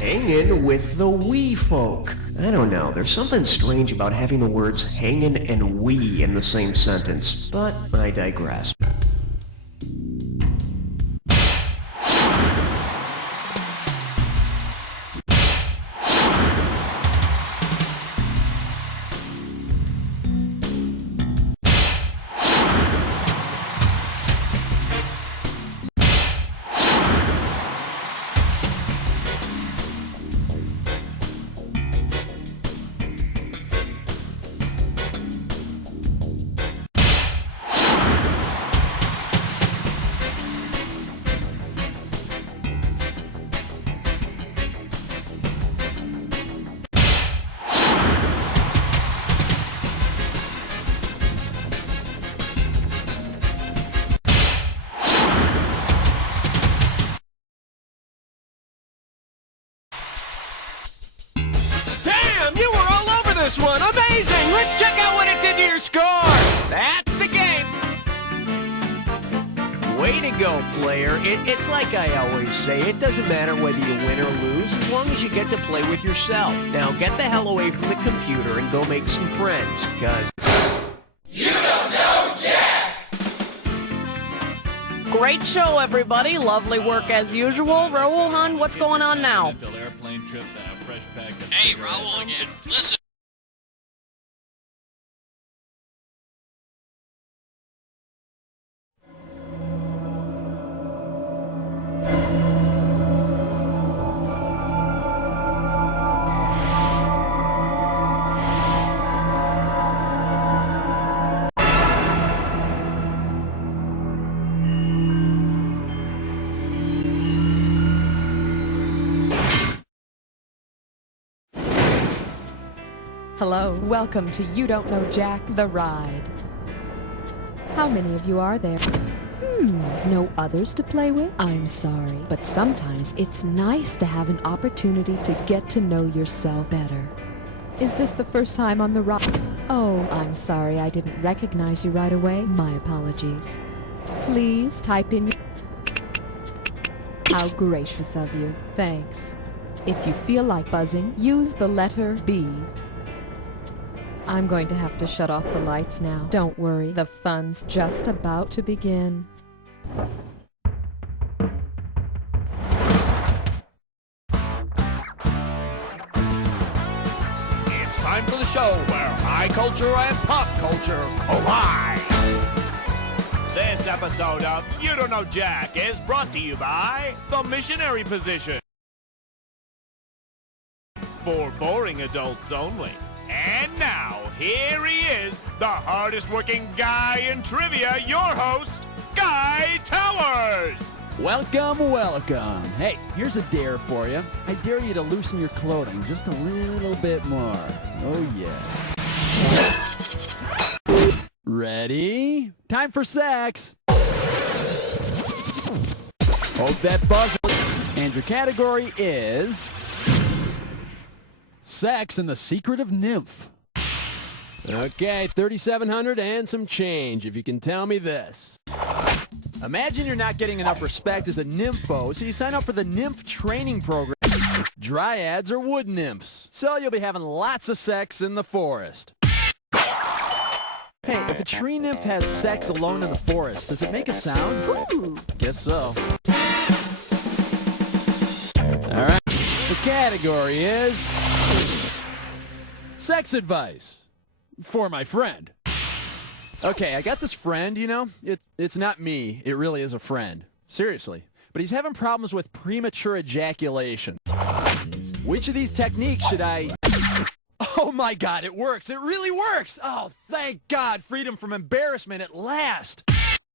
Hangin' with the wee folk. I don't know, there's something strange about having the words hangin' and wee in the same sentence, but I digress. This one, amazing! Let's check out what it did to your score! That's the game! Way to go, player. It's like I always say, it doesn't matter whether you win or lose, as long as you get to play with yourself. Now get the hell away from the computer and go make some friends, cause... You don't know Jack! Great show, everybody. Lovely work as usual. Raul, hon, what's going on now? Hey, Raul again. Listen. Hello, welcome to You Don't Know Jack, the ride. How many of you are there? No others to play with? I'm sorry, but sometimes it's nice to have an opportunity to get to know yourself better. Is this the first time on the ride? Oh, I'm sorry I didn't recognize you right away. My apologies. Please type in your... How gracious of you. Thanks. If you feel like buzzing, use the letter B. I'm going to have to shut off the lights now. Don't worry, the fun's just about to begin. It's time for the show where high culture and pop culture collide. This episode of You Don't Know Jack is brought to you by The Missionary Position. For boring adults only. And now, here he is, the hardest working guy in trivia, your host, Guy Towers! Welcome, welcome. Hey, here's a dare for you. I dare you to loosen your clothing just a little bit more. Oh, yeah. Ready? Time for sex. Hope that buzzer. And your category is... Sex and the Secret of Nymph. Okay, 3,700 and some change, if you can tell me this. Imagine you're not getting enough respect as a nympho, so you sign up for the nymph training program. Dryads are wood nymphs, so you'll be having lots of sex in the forest. Hey, if a tree nymph has sex alone in the forest, does it make a sound? Ooh. Guess so. All right, the category is... sex advice for my friend. Okay, I got this friend, you know. It's not me. It really is a friend. Seriously. But he's having problems with premature ejaculation. Which of these techniques should I... Oh my God, it works. It really works. Oh, thank God. Freedom from embarrassment at last.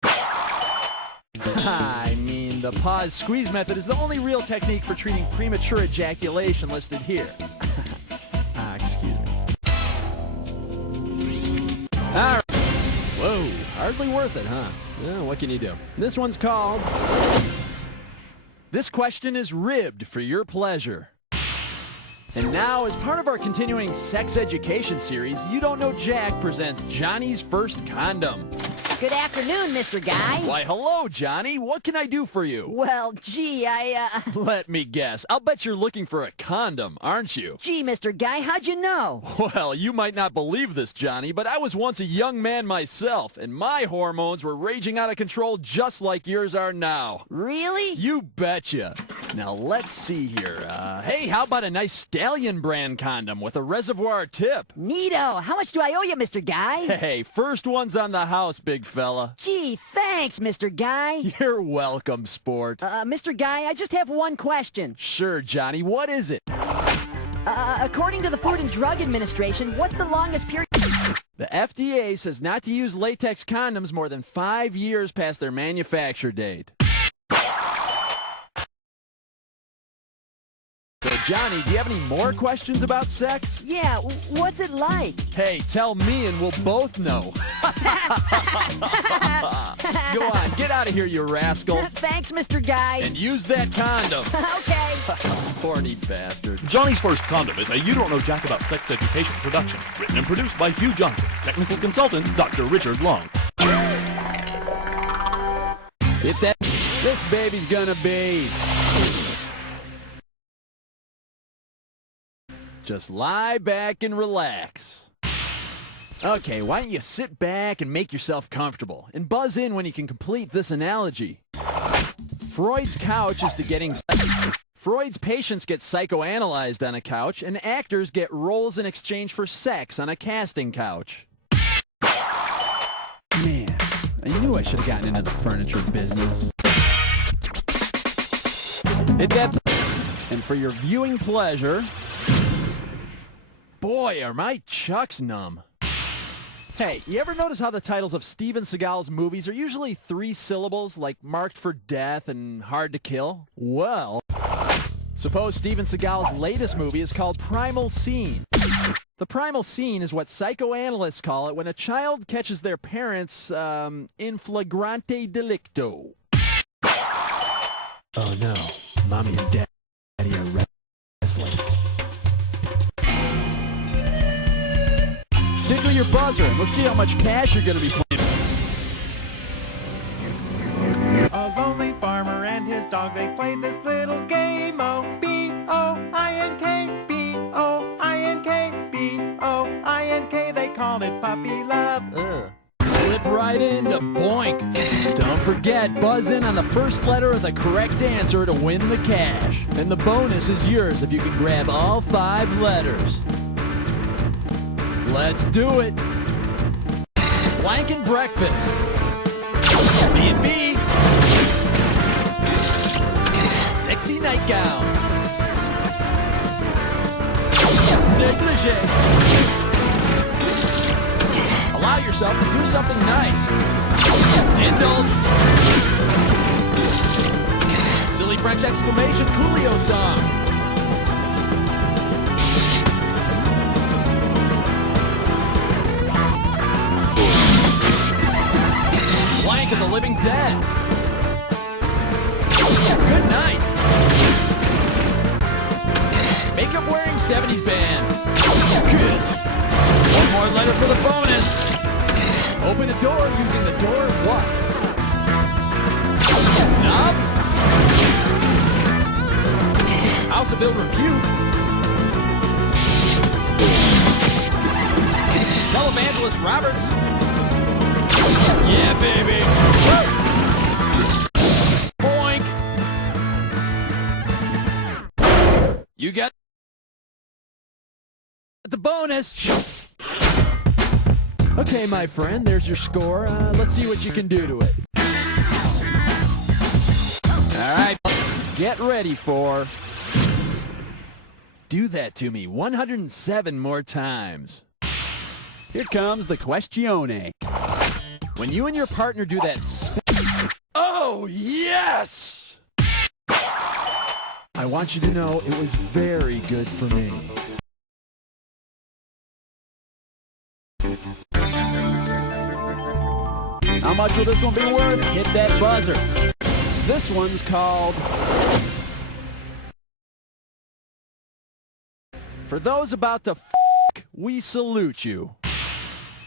I mean, the pause squeeze method is the only real technique for treating premature ejaculation listed here. Excuse me. All right. Whoa, hardly worth it, huh? Well, what can you do? This one's called... This question is ribbed for your pleasure. And now, as part of our continuing sex education series, You Don't Know Jack presents Johnny's First Condom. Good afternoon, Mr. Guy. Why, hello, Johnny. What can I do for you? Well, gee, Let me guess. I'll bet you're looking for a condom, aren't you? Gee, Mr. Guy, how'd you know? Well, you might not believe this, Johnny, but I was once a young man myself, and my hormones were raging out of control just like yours are now. Really? You betcha. Now, let's see here. Hey, how about a nice Stallion brand condom with a reservoir tip? Neato. How much do I owe you, Mr. Guy? Hey, first one's on the house, big fella. Gee, thanks, Mr. Guy. You're welcome, sport. Mr. Guy, I just have one question. Sure, Johnny. What is it? According to the Food and Drug Administration, what's the longest period... The FDA says not to use latex condoms more than 5 years past their manufacture date. So, Johnny, do you have any more questions about sex? Yeah, what's it like? Hey, tell me and we'll both know. Go on, get out of here, you rascal. Thanks, Mr. Guy. And use that condom. Okay. Horny bastard. Johnny's First Condom is a You Don't Know Jack About Sex Education production. Written and produced by Hugh Johnson. Technical consultant, Dr. Richard Long. Hit that. This baby's gonna be... Just lie back and relax. Okay, why don't you sit back and make yourself comfortable and buzz in when you can complete this analogy. Freud's couch is to getting... Freud's patients get psychoanalyzed on a couch, and actors get roles in exchange for sex on a casting couch. Man, I knew I should have gotten into the furniture business. Hit that... And for your viewing pleasure... Boy, are my chucks numb. Hey, you ever notice how the titles of Steven Seagal's movies are usually 3 syllables, like Marked for Death and Hard to Kill? Well, suppose Steven Seagal's latest movie is called Primal Scene. The primal scene is what psychoanalysts call it when a child catches their parents in flagrante delicto. Oh no, Mommy and Daddy are wrestling. Tickle your buzzer and let's see how much cash you're going to be playing. A lonely farmer and his dog, they played this little game. O-B-O-I-N-K, B-O-I-N-K, B-O-I-N-K. They called it puppy love. Ugh. Slip right into boink. Don't forget, buzz in on the first letter of the correct answer to win the cash. And the bonus is yours if you can grab all 5 letters. Let's do it. Blanket breakfast. B&B. Sexy nightgown. Negligee. Allow yourself to do something nice. Indulge. Silly French exclamation Coolio song. Blank of the living dead. Good night. Makeup wearing 70s band. Kiss. One more letter for the bonus. Open a door using the door of what? Knob? House of ill repute. Televangelist Roberts. Yeah, baby. Woo! Boink. You got the bonus. Okay, my friend, there's your score. Let's see what you can do to it. All right, get ready for... Do that to me 107 more times. Here comes the questione. When you and your partner do that... Oh, yes! I want you to know it was very good for me. How much will this one be worth? Hit that buzzer. This one's called... For those about to we salute you.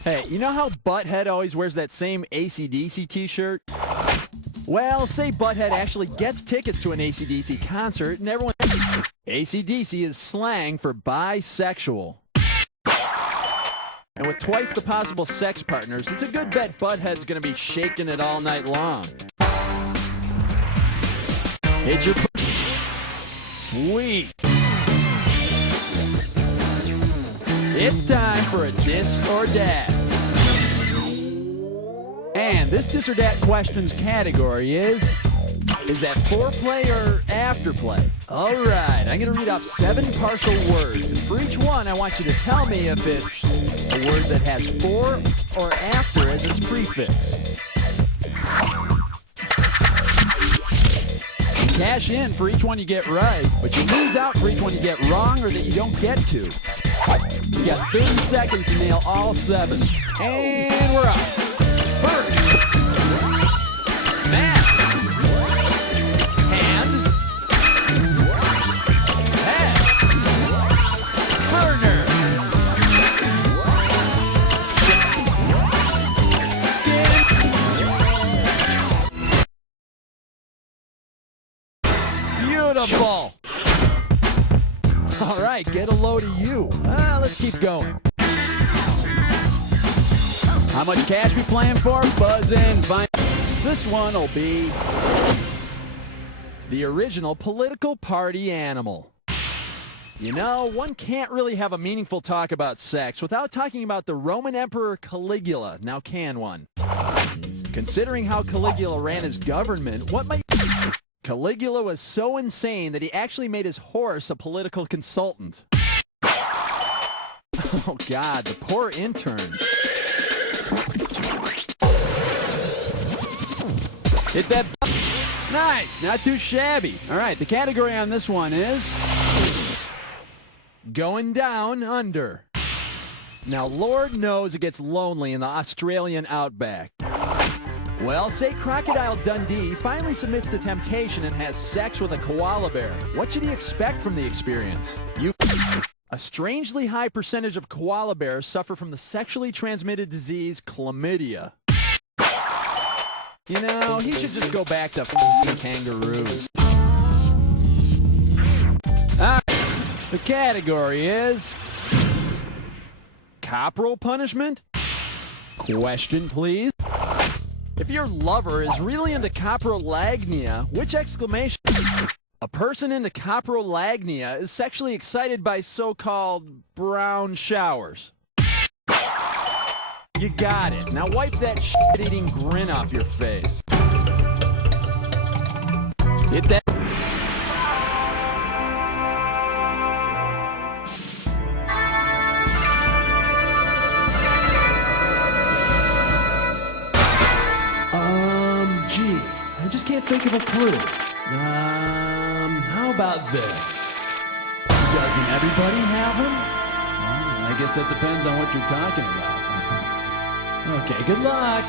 Hey, you know how Butthead always wears that same AC/DC t-shirt? Well, say Butthead actually gets tickets to an AC/DC concert and everyone... AC/DC is slang for bisexual. And with twice the possible sex partners, it's a good bet Butthead's gonna be shaking it all night long. Hit your... Sweet. It's time for a Dis or Dat. And this Dis or Dat questions category is that foreplay or afterplay? All right, I'm going to read off 7 partial words. And for each one, I want you to tell me if it's a word that has fore or after as its prefix. You cash in for each one you get right, but you lose out for each one you get wrong or that you don't get to. You got 30 seconds to nail all 7. And we're up. First. Matt. Hand. Head. Burner. Skin. Beautiful. All right, get a load of you. Let's keep going. How much cash we playing for? Buzz in. This one will be the original political party animal. You know, one can't really have a meaningful talk about sex without talking about the Roman Emperor Caligula. Now can one? Considering how Caligula ran his government, what might... Caligula was so insane that he actually made his horse a political consultant. Oh, God, the poor intern. Hit that... Nice, not too shabby. All right, the category on this one is... Going down under. Now, Lord knows it gets lonely in the Australian outback. Well, say Crocodile Dundee finally submits to temptation and has sex with a koala bear. What should he expect from the experience? A strangely high percentage of koala bears suffer from the sexually transmitted disease chlamydia. You know, he should just go back to f***ing kangaroos. The category is corporal punishment? Question, please. If your lover is really into coprolagnia, which exclamation? A person into coprolagnia is sexually excited by so-called brown showers. You got it. Now wipe that shit-eating grin off your face. Hit that. Gee, I just can't think of a clue. How about this? Doesn't everybody have them? I guess that depends on what you're talking about. Okay, good luck.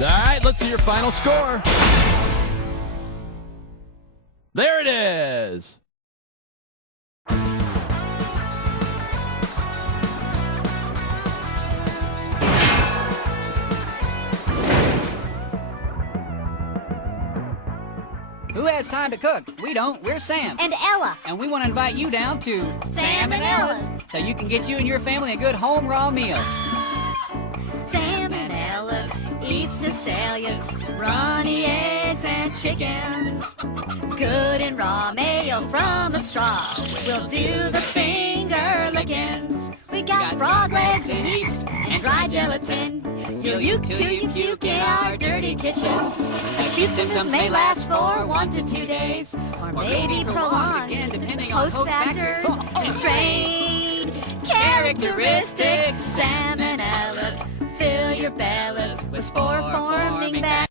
All right, let's see your final score. There it is. Who has time to cook? We don't. We're Sam. And Ella. And we want to invite you down to Sam and Ella's. so you can get you and your family a good home raw meal. Sam and Ella's eats Cecilia's runny eggs and chickens. Good and raw mayo from a straw. We'll do the finger lickings. We got frog legs and yeast and dry gelatin. You'll uke till you puke in our dirty kitchen. Acute symptoms may last for 1 to 2 days, or maybe prolonged, depending on host factors and strain characteristics. Sam and Ella's fill your bellies with spore-forming bacteria.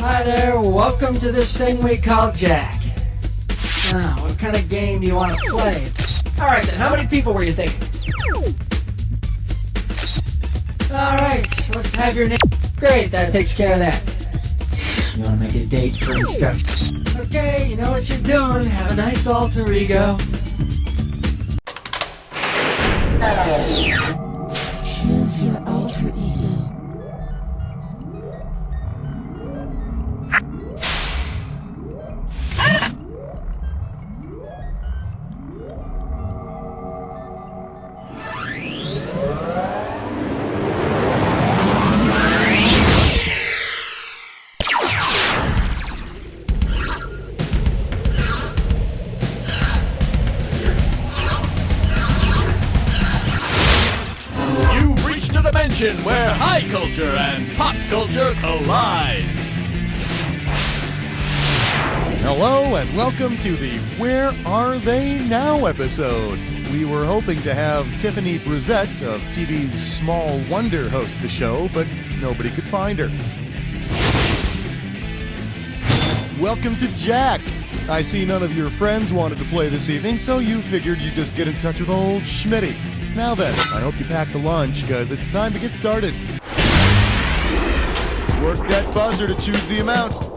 Hi there, welcome to this thing we call Jack. Now, what kind of game do you want to play? Alright then, how many people were you thinking? Alright, let's have your name. Great, that takes care of that. You want to make a date for instructions? Okay, you know what you're doing. Have a nice alter ego. Choose your alter ego. Where high culture and pop culture collide. Hello and welcome to the Where Are They Now episode. We were hoping to have Tiffany Brissette of TV's Small Wonder host the show, but nobody could find her. Welcome to Jack. I see none of your friends wanted to play this evening, so you figured you'd just get in touch with old Schmitty. Now then, I hope you packed a lunch, because it's time to get started. Work that buzzer to choose the amount.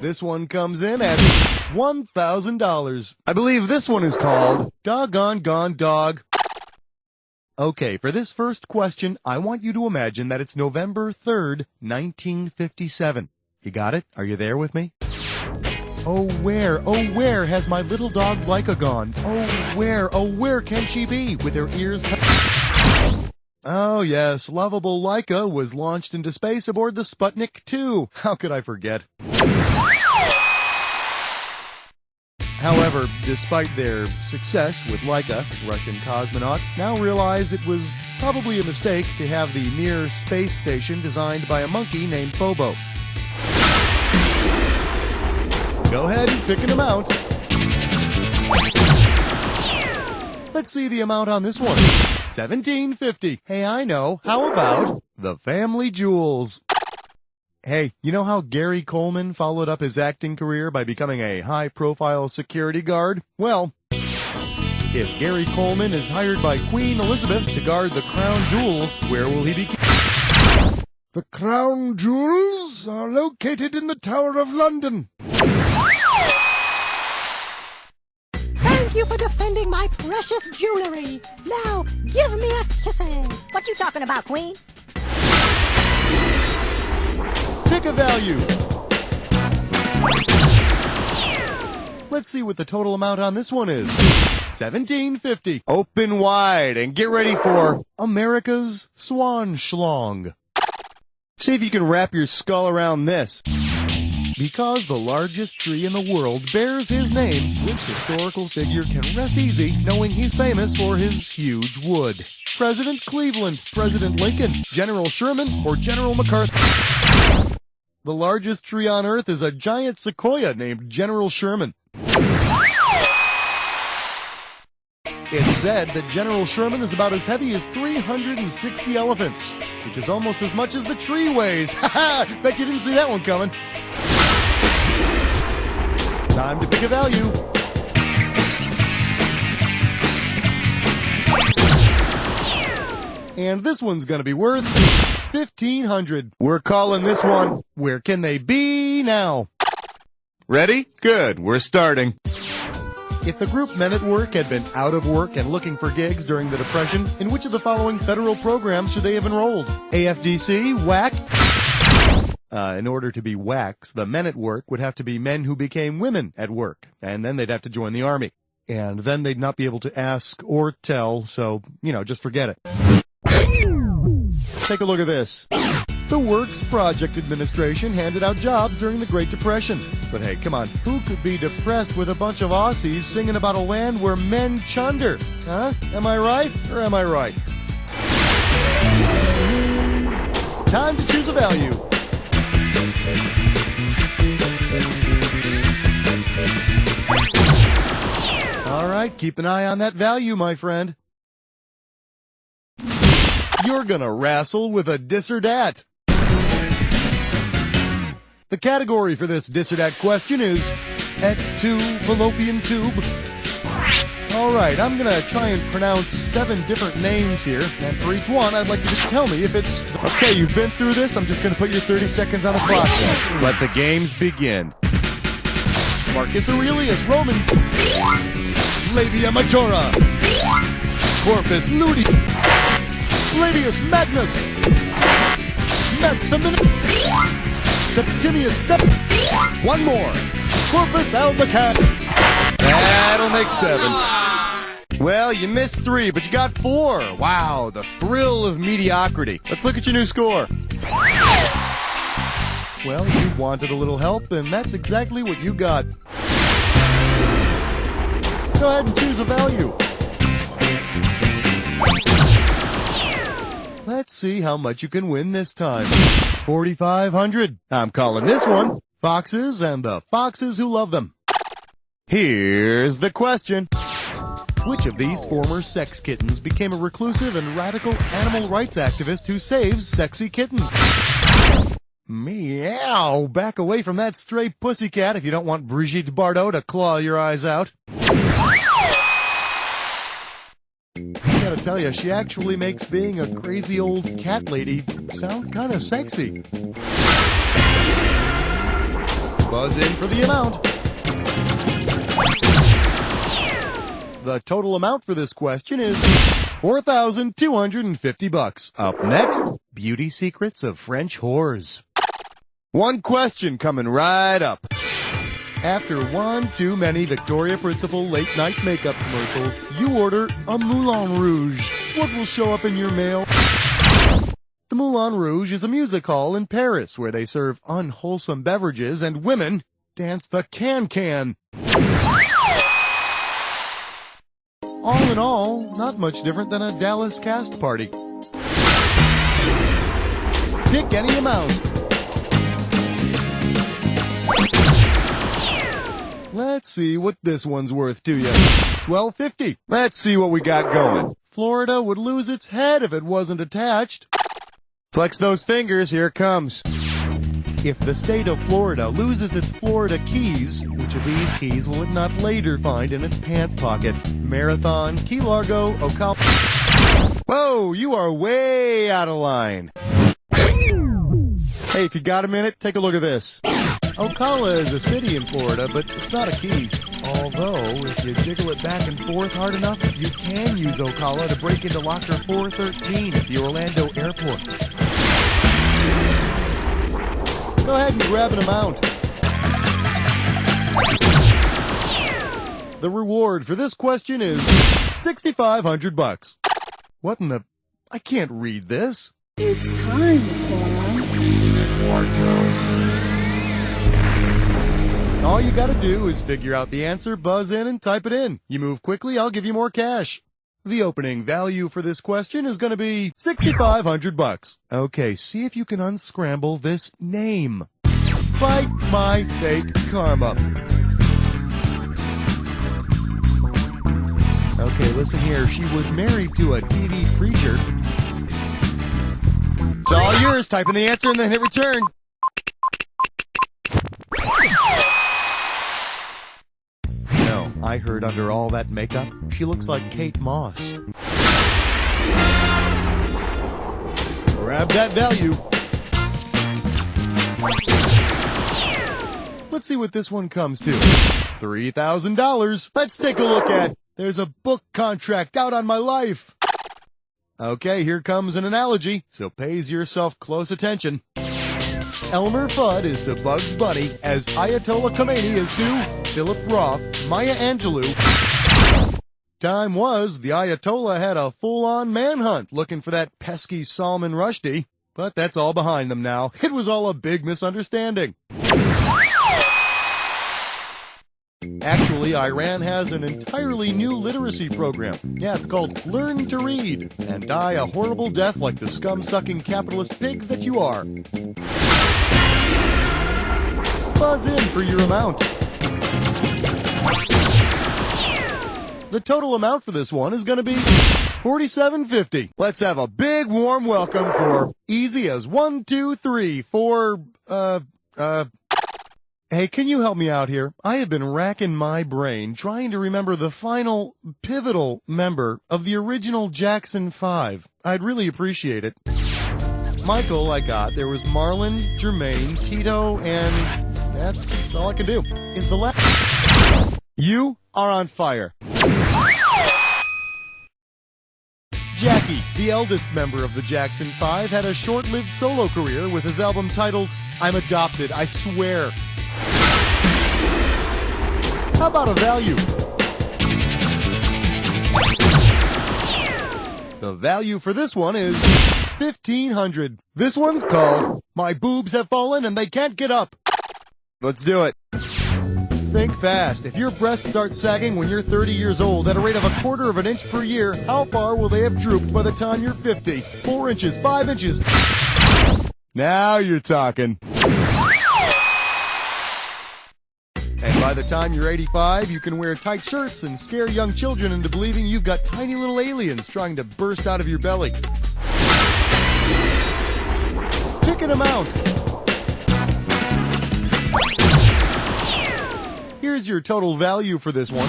This one comes in at $1,000. I believe this one is called Doggone Gone Dog. Okay, for this first question, I want you to imagine that it's November 3rd, 1957. You got it? Are you there with me? Oh, where has my little dog Leica gone? Oh, where can she be with her ears Oh, yes, lovable Leica was launched into space aboard the Sputnik 2. How could I forget? However, despite their success with Leica, Russian cosmonauts now realize it was probably a mistake to have the Mir space station designed by a monkey named Bobo. Go ahead and pick an amount. Let's see the amount on this one. $17.50. Hey, I know. How about the Family Jewels? Hey, you know how Gary Coleman followed up his acting career by becoming a high-profile security guard? Well, if Gary Coleman is hired by Queen Elizabeth to guard the crown jewels, where will he be? The crown jewels are located in the Tower of London. Thank you for defending my precious jewelry. Now, give me a kissing. What you talking about, Queen? Pick a value. Let's see what the total amount on this one is. $17.50. Open wide and get ready for America's Swan Schlong. See if you can wrap your skull around this. Because the largest tree in the world bears his name, which historical figure can rest easy knowing he's famous for his huge wood? President Cleveland, President Lincoln, General Sherman, or General MacArthur? The largest tree on Earth is a giant sequoia named General Sherman. It's said that General Sherman is about as heavy as 360 elephants, which is almost as much as the tree weighs. Ha ha! Bet you didn't see that one coming. Time to pick a value. And this one's gonna be worth $1,500. We're calling this one, Where Can They Be Now? Ready? Good, we're starting. If the group Men at Work had been out of work and looking for gigs during the Depression, in which of the following federal programs should they have enrolled? AFDC, WAC? In order to be WACs, the Men at Work would have to be men who became women at work, and then they'd have to join the Army. And then they'd not be able to ask or tell, so, just forget it. Take a look at this. The Works Project Administration handed out jobs during the Great Depression. But hey, come on, who could be depressed with a bunch of Aussies singing about a land where men chunder? Huh? Am I right, or am I right? Time to choose a value. All right, keep an eye on that value, my friend. You're gonna wrestle with a dis or dat. The category for this dis or dat question is et tu fallopian tube. All right, I'm gonna try and pronounce 7 different names here, and for each one, I'd like you to tell me if it's okay. You've been through this. I'm just gonna put your 30 seconds on the clock. Let the games begin. Marcus Aurelius, Roman. Labia Majora. Corpus Luteum. Flavius Magnus. Maximinus. Septimius Sept. One more. Corpus Albacat. That'll make 7. Well, you missed 3, but you got 4. Wow, the thrill of mediocrity. Let's look at your new score. Well, you wanted a little help, and that's exactly what you got. Go ahead and choose a value. Let's see how much you can win this time. $4,500. I'm calling this one foxes and the foxes who love them. Here's the question. Which of these former sex kittens became a reclusive and radical animal rights activist who saves sexy kittens? Meow! Back away from that stray pussycat if you don't want Brigitte Bardot to claw your eyes out. I gotta tell you, she actually makes being a crazy old cat lady sound kinda sexy. Buzz in for the amount. The total amount for this question is $4,250. Up next, beauty secrets of French whores. One question coming right up. After one too many Victoria Principal late night makeup commercials, you order a Moulin Rouge. What will show up in your mail? The Moulin Rouge is a music hall in Paris where they serve unwholesome beverages and women dance the can-can. All in all, not much different than a Dallas cast party. Pick any amount. Let's see what this one's worth to you. $12.50. Let's see what we got going. Florida would lose its head if it wasn't attached. Flex those fingers, here it comes. If the state of Florida loses its Florida keys, which of these keys will it not later find in its pants pocket? Marathon, Key Largo, Ocala. Whoa, you are way out of line. Hey, if you got a minute, take a look at this. Ocala is a city in Florida, but it's not a key. Although, if you jiggle it back and forth hard enough, you can use Ocala to break into locker 413 at the Orlando airport. Go ahead and grab an amount. The reward for this question is $6,500. What in the... I can't read this. It's time for... All you gotta do is figure out the answer, buzz in, and type it in. You move quickly, I'll give you more cash. The opening value for this question is gonna be $6,500. Okay, see if you can unscramble this name. Fight my fake karma. Okay, listen here. She was married to a TV preacher. It's all yours. Type in the answer and then hit return. No, I heard under all that makeup, she looks like Kate Moss. Grab that value. Let's see what this one comes to. $3,000. Let's take a look at. There's a book contract out on my life. Okay, here comes an analogy, so pays yourself close attention. Elmer Fudd is to Bugs Bunny as Ayatollah Khomeini is to Philip Roth, Maya Angelou. Time was, the Ayatollah had a full-on manhunt looking for that pesky Salman Rushdie, but that's all behind them now. It was all a big misunderstanding. Actually, Iran has an entirely new literacy program. Yeah, it's called Learn to Read, and die a horrible death like the scum-sucking capitalist pigs that you are. Buzz in for your amount. The total amount for this one is going to be $47.50. Let's have a big warm welcome for easy as 1, 2, 3, 4, Hey, can you help me out here? I have been racking my brain trying to remember the final pivotal member of the original Jackson 5. I'd really appreciate it. Michael, I got. There was Marlon, Jermaine, Tito, and that's all I can do. Is the last... You are on fire. Jackie, the eldest member of the Jackson 5, had a short-lived solo career with his album titled, I'm Adopted, I Swear. How about a value? The value for this one is $1,500. This one's called My Boobs Have Fallen and They Can't Get Up. Let's do it. Think fast. If your breasts start sagging when you're 30 years old at a rate of 1/4 of an inch per year, how far will they have drooped by the time you're 50? 4 inches, 5 inches. Now you're talking. By the time you're 85, you can wear tight shirts and scare young children into believing you've got tiny little aliens trying to burst out of your belly. Pick an amount. Here's your total value for this one.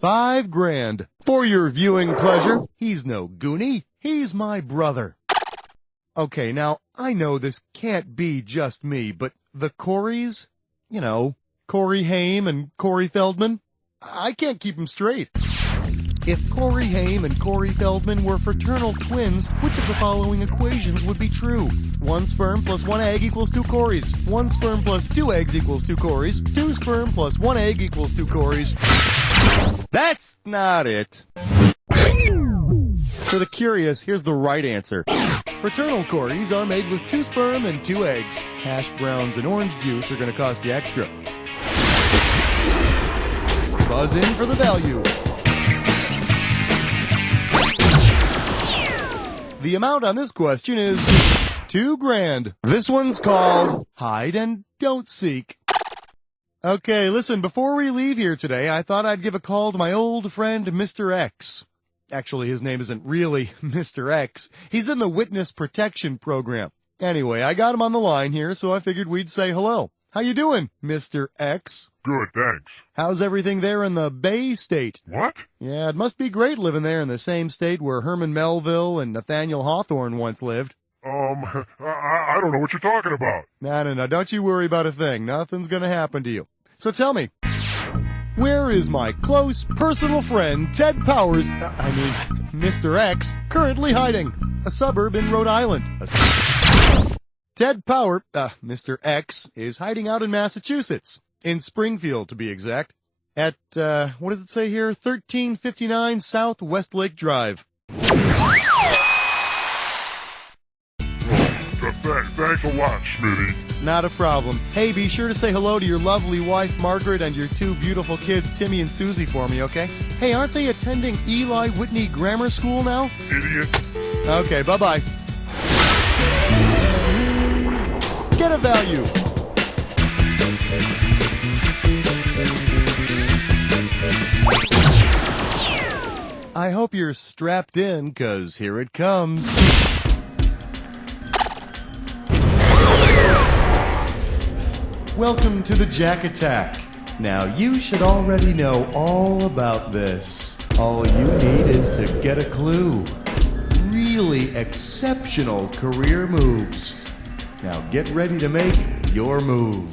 $5 grand. For your viewing pleasure, he's no goonie. He's my brother. Okay, now, I know this can't be just me, but the Coreys, you know, Corey Haim and Corey Feldman, I can't keep them straight. If Corey Haim and Corey Feldman were fraternal twins, which of the following equations would be true? 1 sperm plus 1 egg equals 2 Coreys. 1 sperm plus 2 eggs equals 2 Coreys. 2 sperm plus 1 egg equals 2 Coreys. That's not it. For the curious, here's the right answer. Fraternal Coreys are made with 2 sperm and 2 eggs. Hash browns and orange juice are going to cost you extra. Buzz in for the value. The amount on this question is $2 grand. This one's called Hide and Don't Seek. Okay, listen, before we leave here today, I thought I'd give a call to my old friend Mr. X. Actually, his name isn't really Mr. X. He's in the Witness Protection Program. Anyway, I got him on the line here, so I figured we'd say hello. How you doing, Mr. X? Good, thanks. How's everything there in the Bay State? What? Yeah, it must be great living there in the same state where Herman Melville and Nathaniel Hawthorne once lived. I don't know what you're talking about. No, don't you worry about a thing. Nothing's gonna happen to you. So tell me, where is my close personal friend Ted Powers, Mr. X, currently hiding? A suburb in Rhode Island. Ted Power, Mr. X, is hiding out in Massachusetts, in Springfield to be exact, at, what does it say here? 1359 South Westlake Drive. Thanks a lot, Smitty. Not a problem. Hey, be sure to say hello to your lovely wife, Margaret, and your 2 beautiful kids, Timmy and Susie, for me, okay? Hey, aren't they attending Eli Whitney Grammar School now? Idiot. Okay, bye-bye. Get a value. I hope you're strapped in, 'cause here it comes. Welcome to the Jack Attack. Now, you should already know all about this. All you need is to get a clue. Really exceptional career moves. Now get ready to make your move.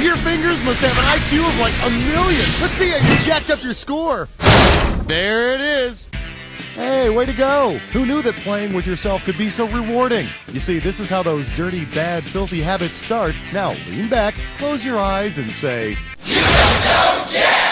Your fingers must have an IQ of like 1,000,000. Let's see how you jacked up your score. There it is. Hey, way to go. Who knew that playing with yourself could be so rewarding? You see, this is how those dirty, bad, filthy habits start. Now, lean back, close your eyes, and say, "You don't know Jack!"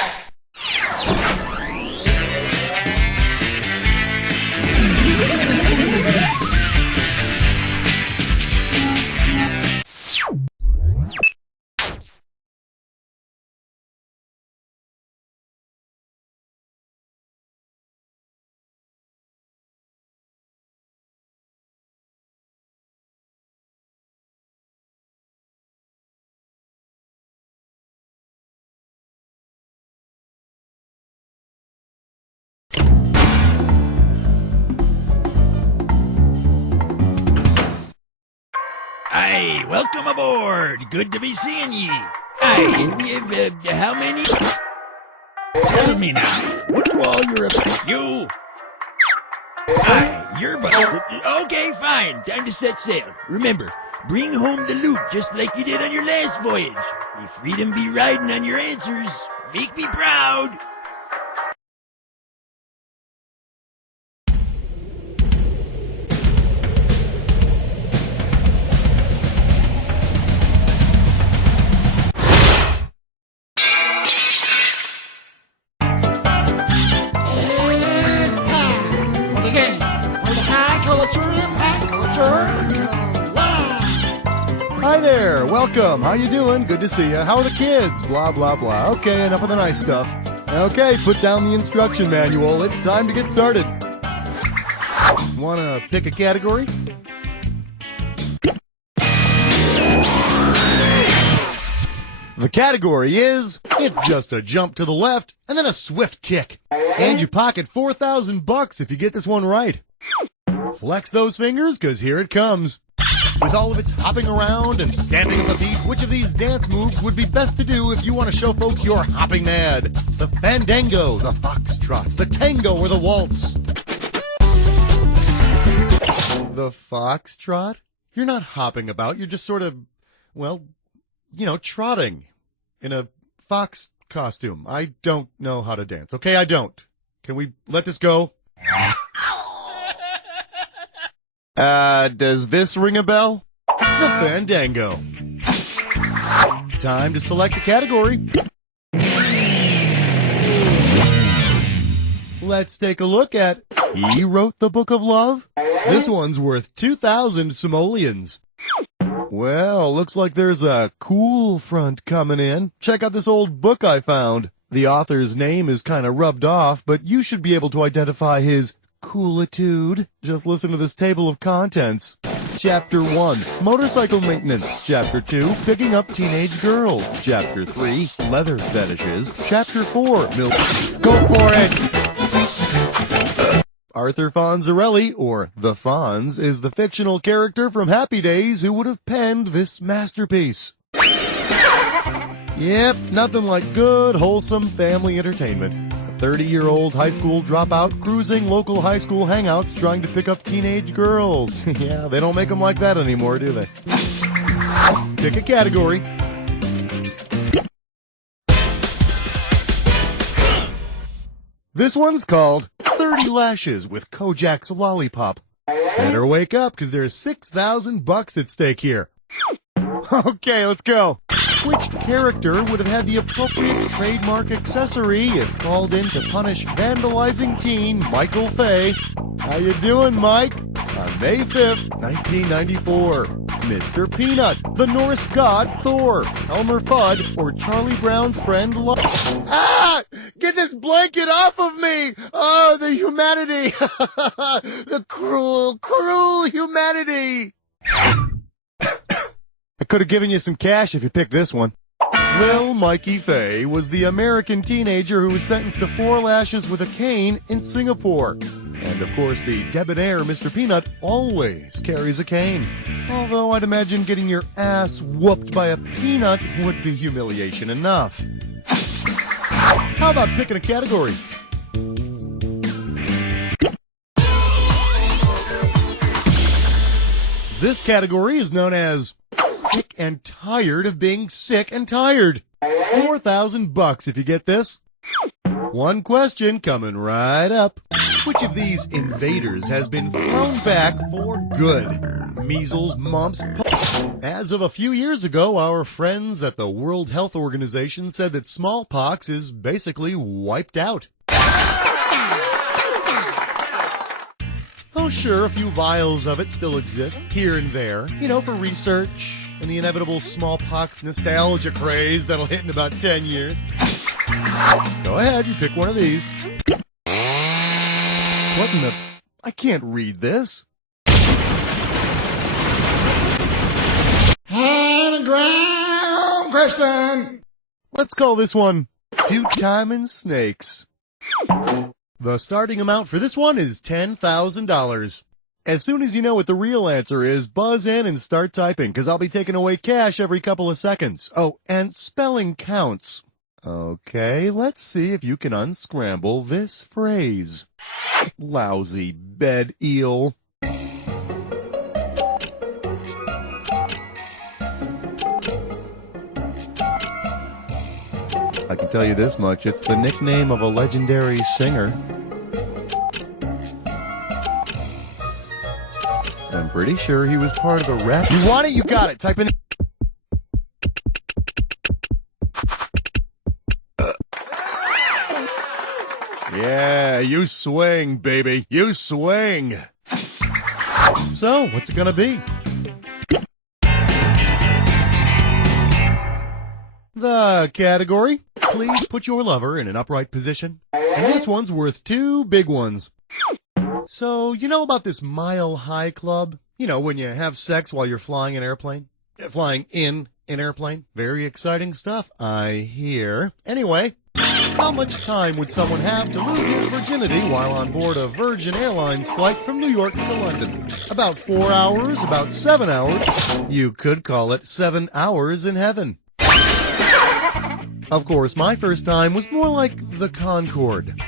Hey, welcome aboard. Good to be seeing ye. Hey, how many? Tell me now, what do all your you? Hey, Your butt. Okay, fine. Time to set sail. Remember, bring home the loot just like you did on your last voyage. May freedom be riding on your answers. Make me proud. Hi there, welcome. How you doing? Good to see you. How are the kids? Blah, blah, blah. Okay, enough of the nice stuff. Okay, put down the instruction manual. It's time to get started. Want to pick a category? The category is, it's just a jump to the left and then a swift kick. And you pocket $4,000 if you get this one right. Flex those fingers, 'cause here it comes. With all of its hopping around and stamping of the feet, which of these dance moves would be best to do if you want to show folks you're hopping mad? The fandango, the foxtrot, the tango, or the waltz? The foxtrot? You're not hopping about, you're just sort of, well, you know, trotting in a fox costume. I don't know how to dance. Okay, I don't. Can we let this go? Does this ring a bell? The fandango. Time to select a category. Let's take a look at He Wrote the Book of Love. This one's worth 2,000 simoleons. Well, looks like there's a cool front coming in. Check out this old book I found. The author's name is kind of rubbed off, but you should be able to identify his coolitude. Just listen to this table of contents. Chapter 1, Motorcycle Maintenance. Chapter 2, Picking Up Teenage Girls. Chapter 3, Leather Fetishes. Chapter 4, Milk. Go for it! Arthur Fonzarelli, or the Fonz, is the fictional character from Happy Days who would have penned this masterpiece. Yep, nothing like good, wholesome family entertainment. 30-year-old high school dropout cruising local high school hangouts trying to pick up teenage girls. Yeah, they don't make them like that anymore, do they? Pick a category. This one's called 30 Lashes with Kojak's Lollipop. Better wake up, because there's $6,000 at stake here. Okay, let's go. Which character would have had the appropriate trademark accessory if called in to punish vandalizing teen Michael Fay? How you doing, Mike? On May 5th, 1994. Mr. Peanut, the Norse god Thor, Elmer Fudd, or Charlie Brown's friend Ah! Get this blanket off of me! Oh, the humanity! The cruel, cruel humanity! I could have given you some cash if you picked this one. Lil Mikey Fay was the American teenager who was sentenced to 4 lashes with a cane in Singapore. And of course, the debonair Mr. Peanut always carries a cane. Although I'd imagine getting your ass whooped by a peanut would be humiliation enough. How about picking a category? This category is known as Sick and Tired of Being Sick and Tired. $4,000 if you get this. One question coming right up. Which of these invaders has been thrown back for good? Measles, mumps, As of a few years ago, our friends at the World Health Organization said that smallpox is basically wiped out. Oh, sure, a few vials of it still exist here and there, you know, for research and the inevitable smallpox nostalgia craze that'll hit in about 10 years. Go ahead, you pick one of these. What in the... I can't read this. Hand ground question. Let's call this one Two-Timing Snakes. The starting amount for this one is $10,000. As soon as you know what the real answer is, buzz in and start typing, because I'll be taking away cash every couple of seconds. Oh, and spelling counts. Okay, let's see if you can unscramble this phrase. Lousy bed eel. I can tell you this much, it's the nickname of a legendary singer. I'm pretty sure he was part of the rap. You want it? You got it. Type in. Yeah, you swing, baby. You swing. So, what's it gonna be? The category, please put your lover in an upright position. And this one's worth 2 big ones. So, you know about this Mile High Club? You know, when you have sex while you're flying an airplane? Flying in an airplane? Very exciting stuff, I hear. Anyway, how much time would someone have to lose his virginity while on board a Virgin Airlines flight from New York to London? About 4 hours, about 7 hours. You could call it 7 hours in heaven. Of course, my first time was more like the Concorde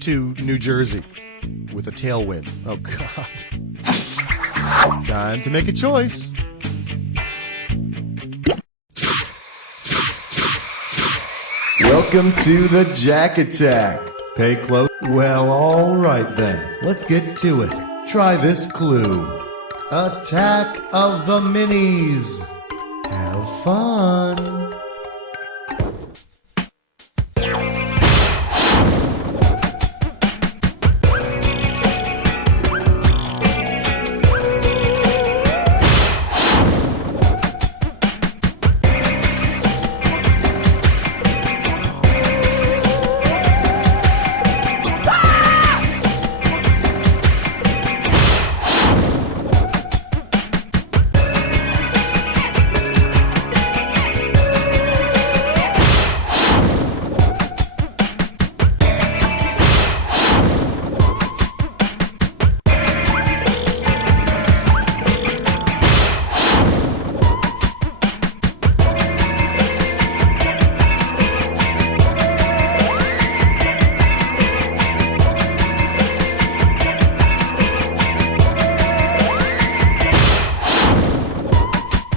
to New Jersey with a tailwind. Oh, God. Time to make a choice. Welcome to the Jack Attack. Pay close. Well, all right then. Let's get to it. Try this clue. Attack of the Minis. Have fun.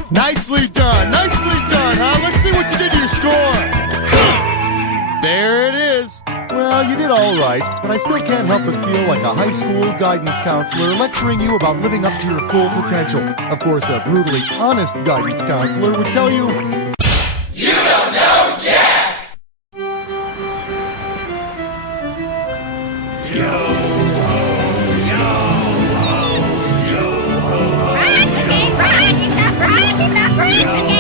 Nicely done, huh? Let's see what you did to your score. There it is. Well, you did all right, but I still can't help but feel like a high school guidance counselor lecturing you about living up to your full potential. Of course, a brutally honest guidance counselor would tell you, "You don't know Jack!" Rock it, rock it, rock it, rock it.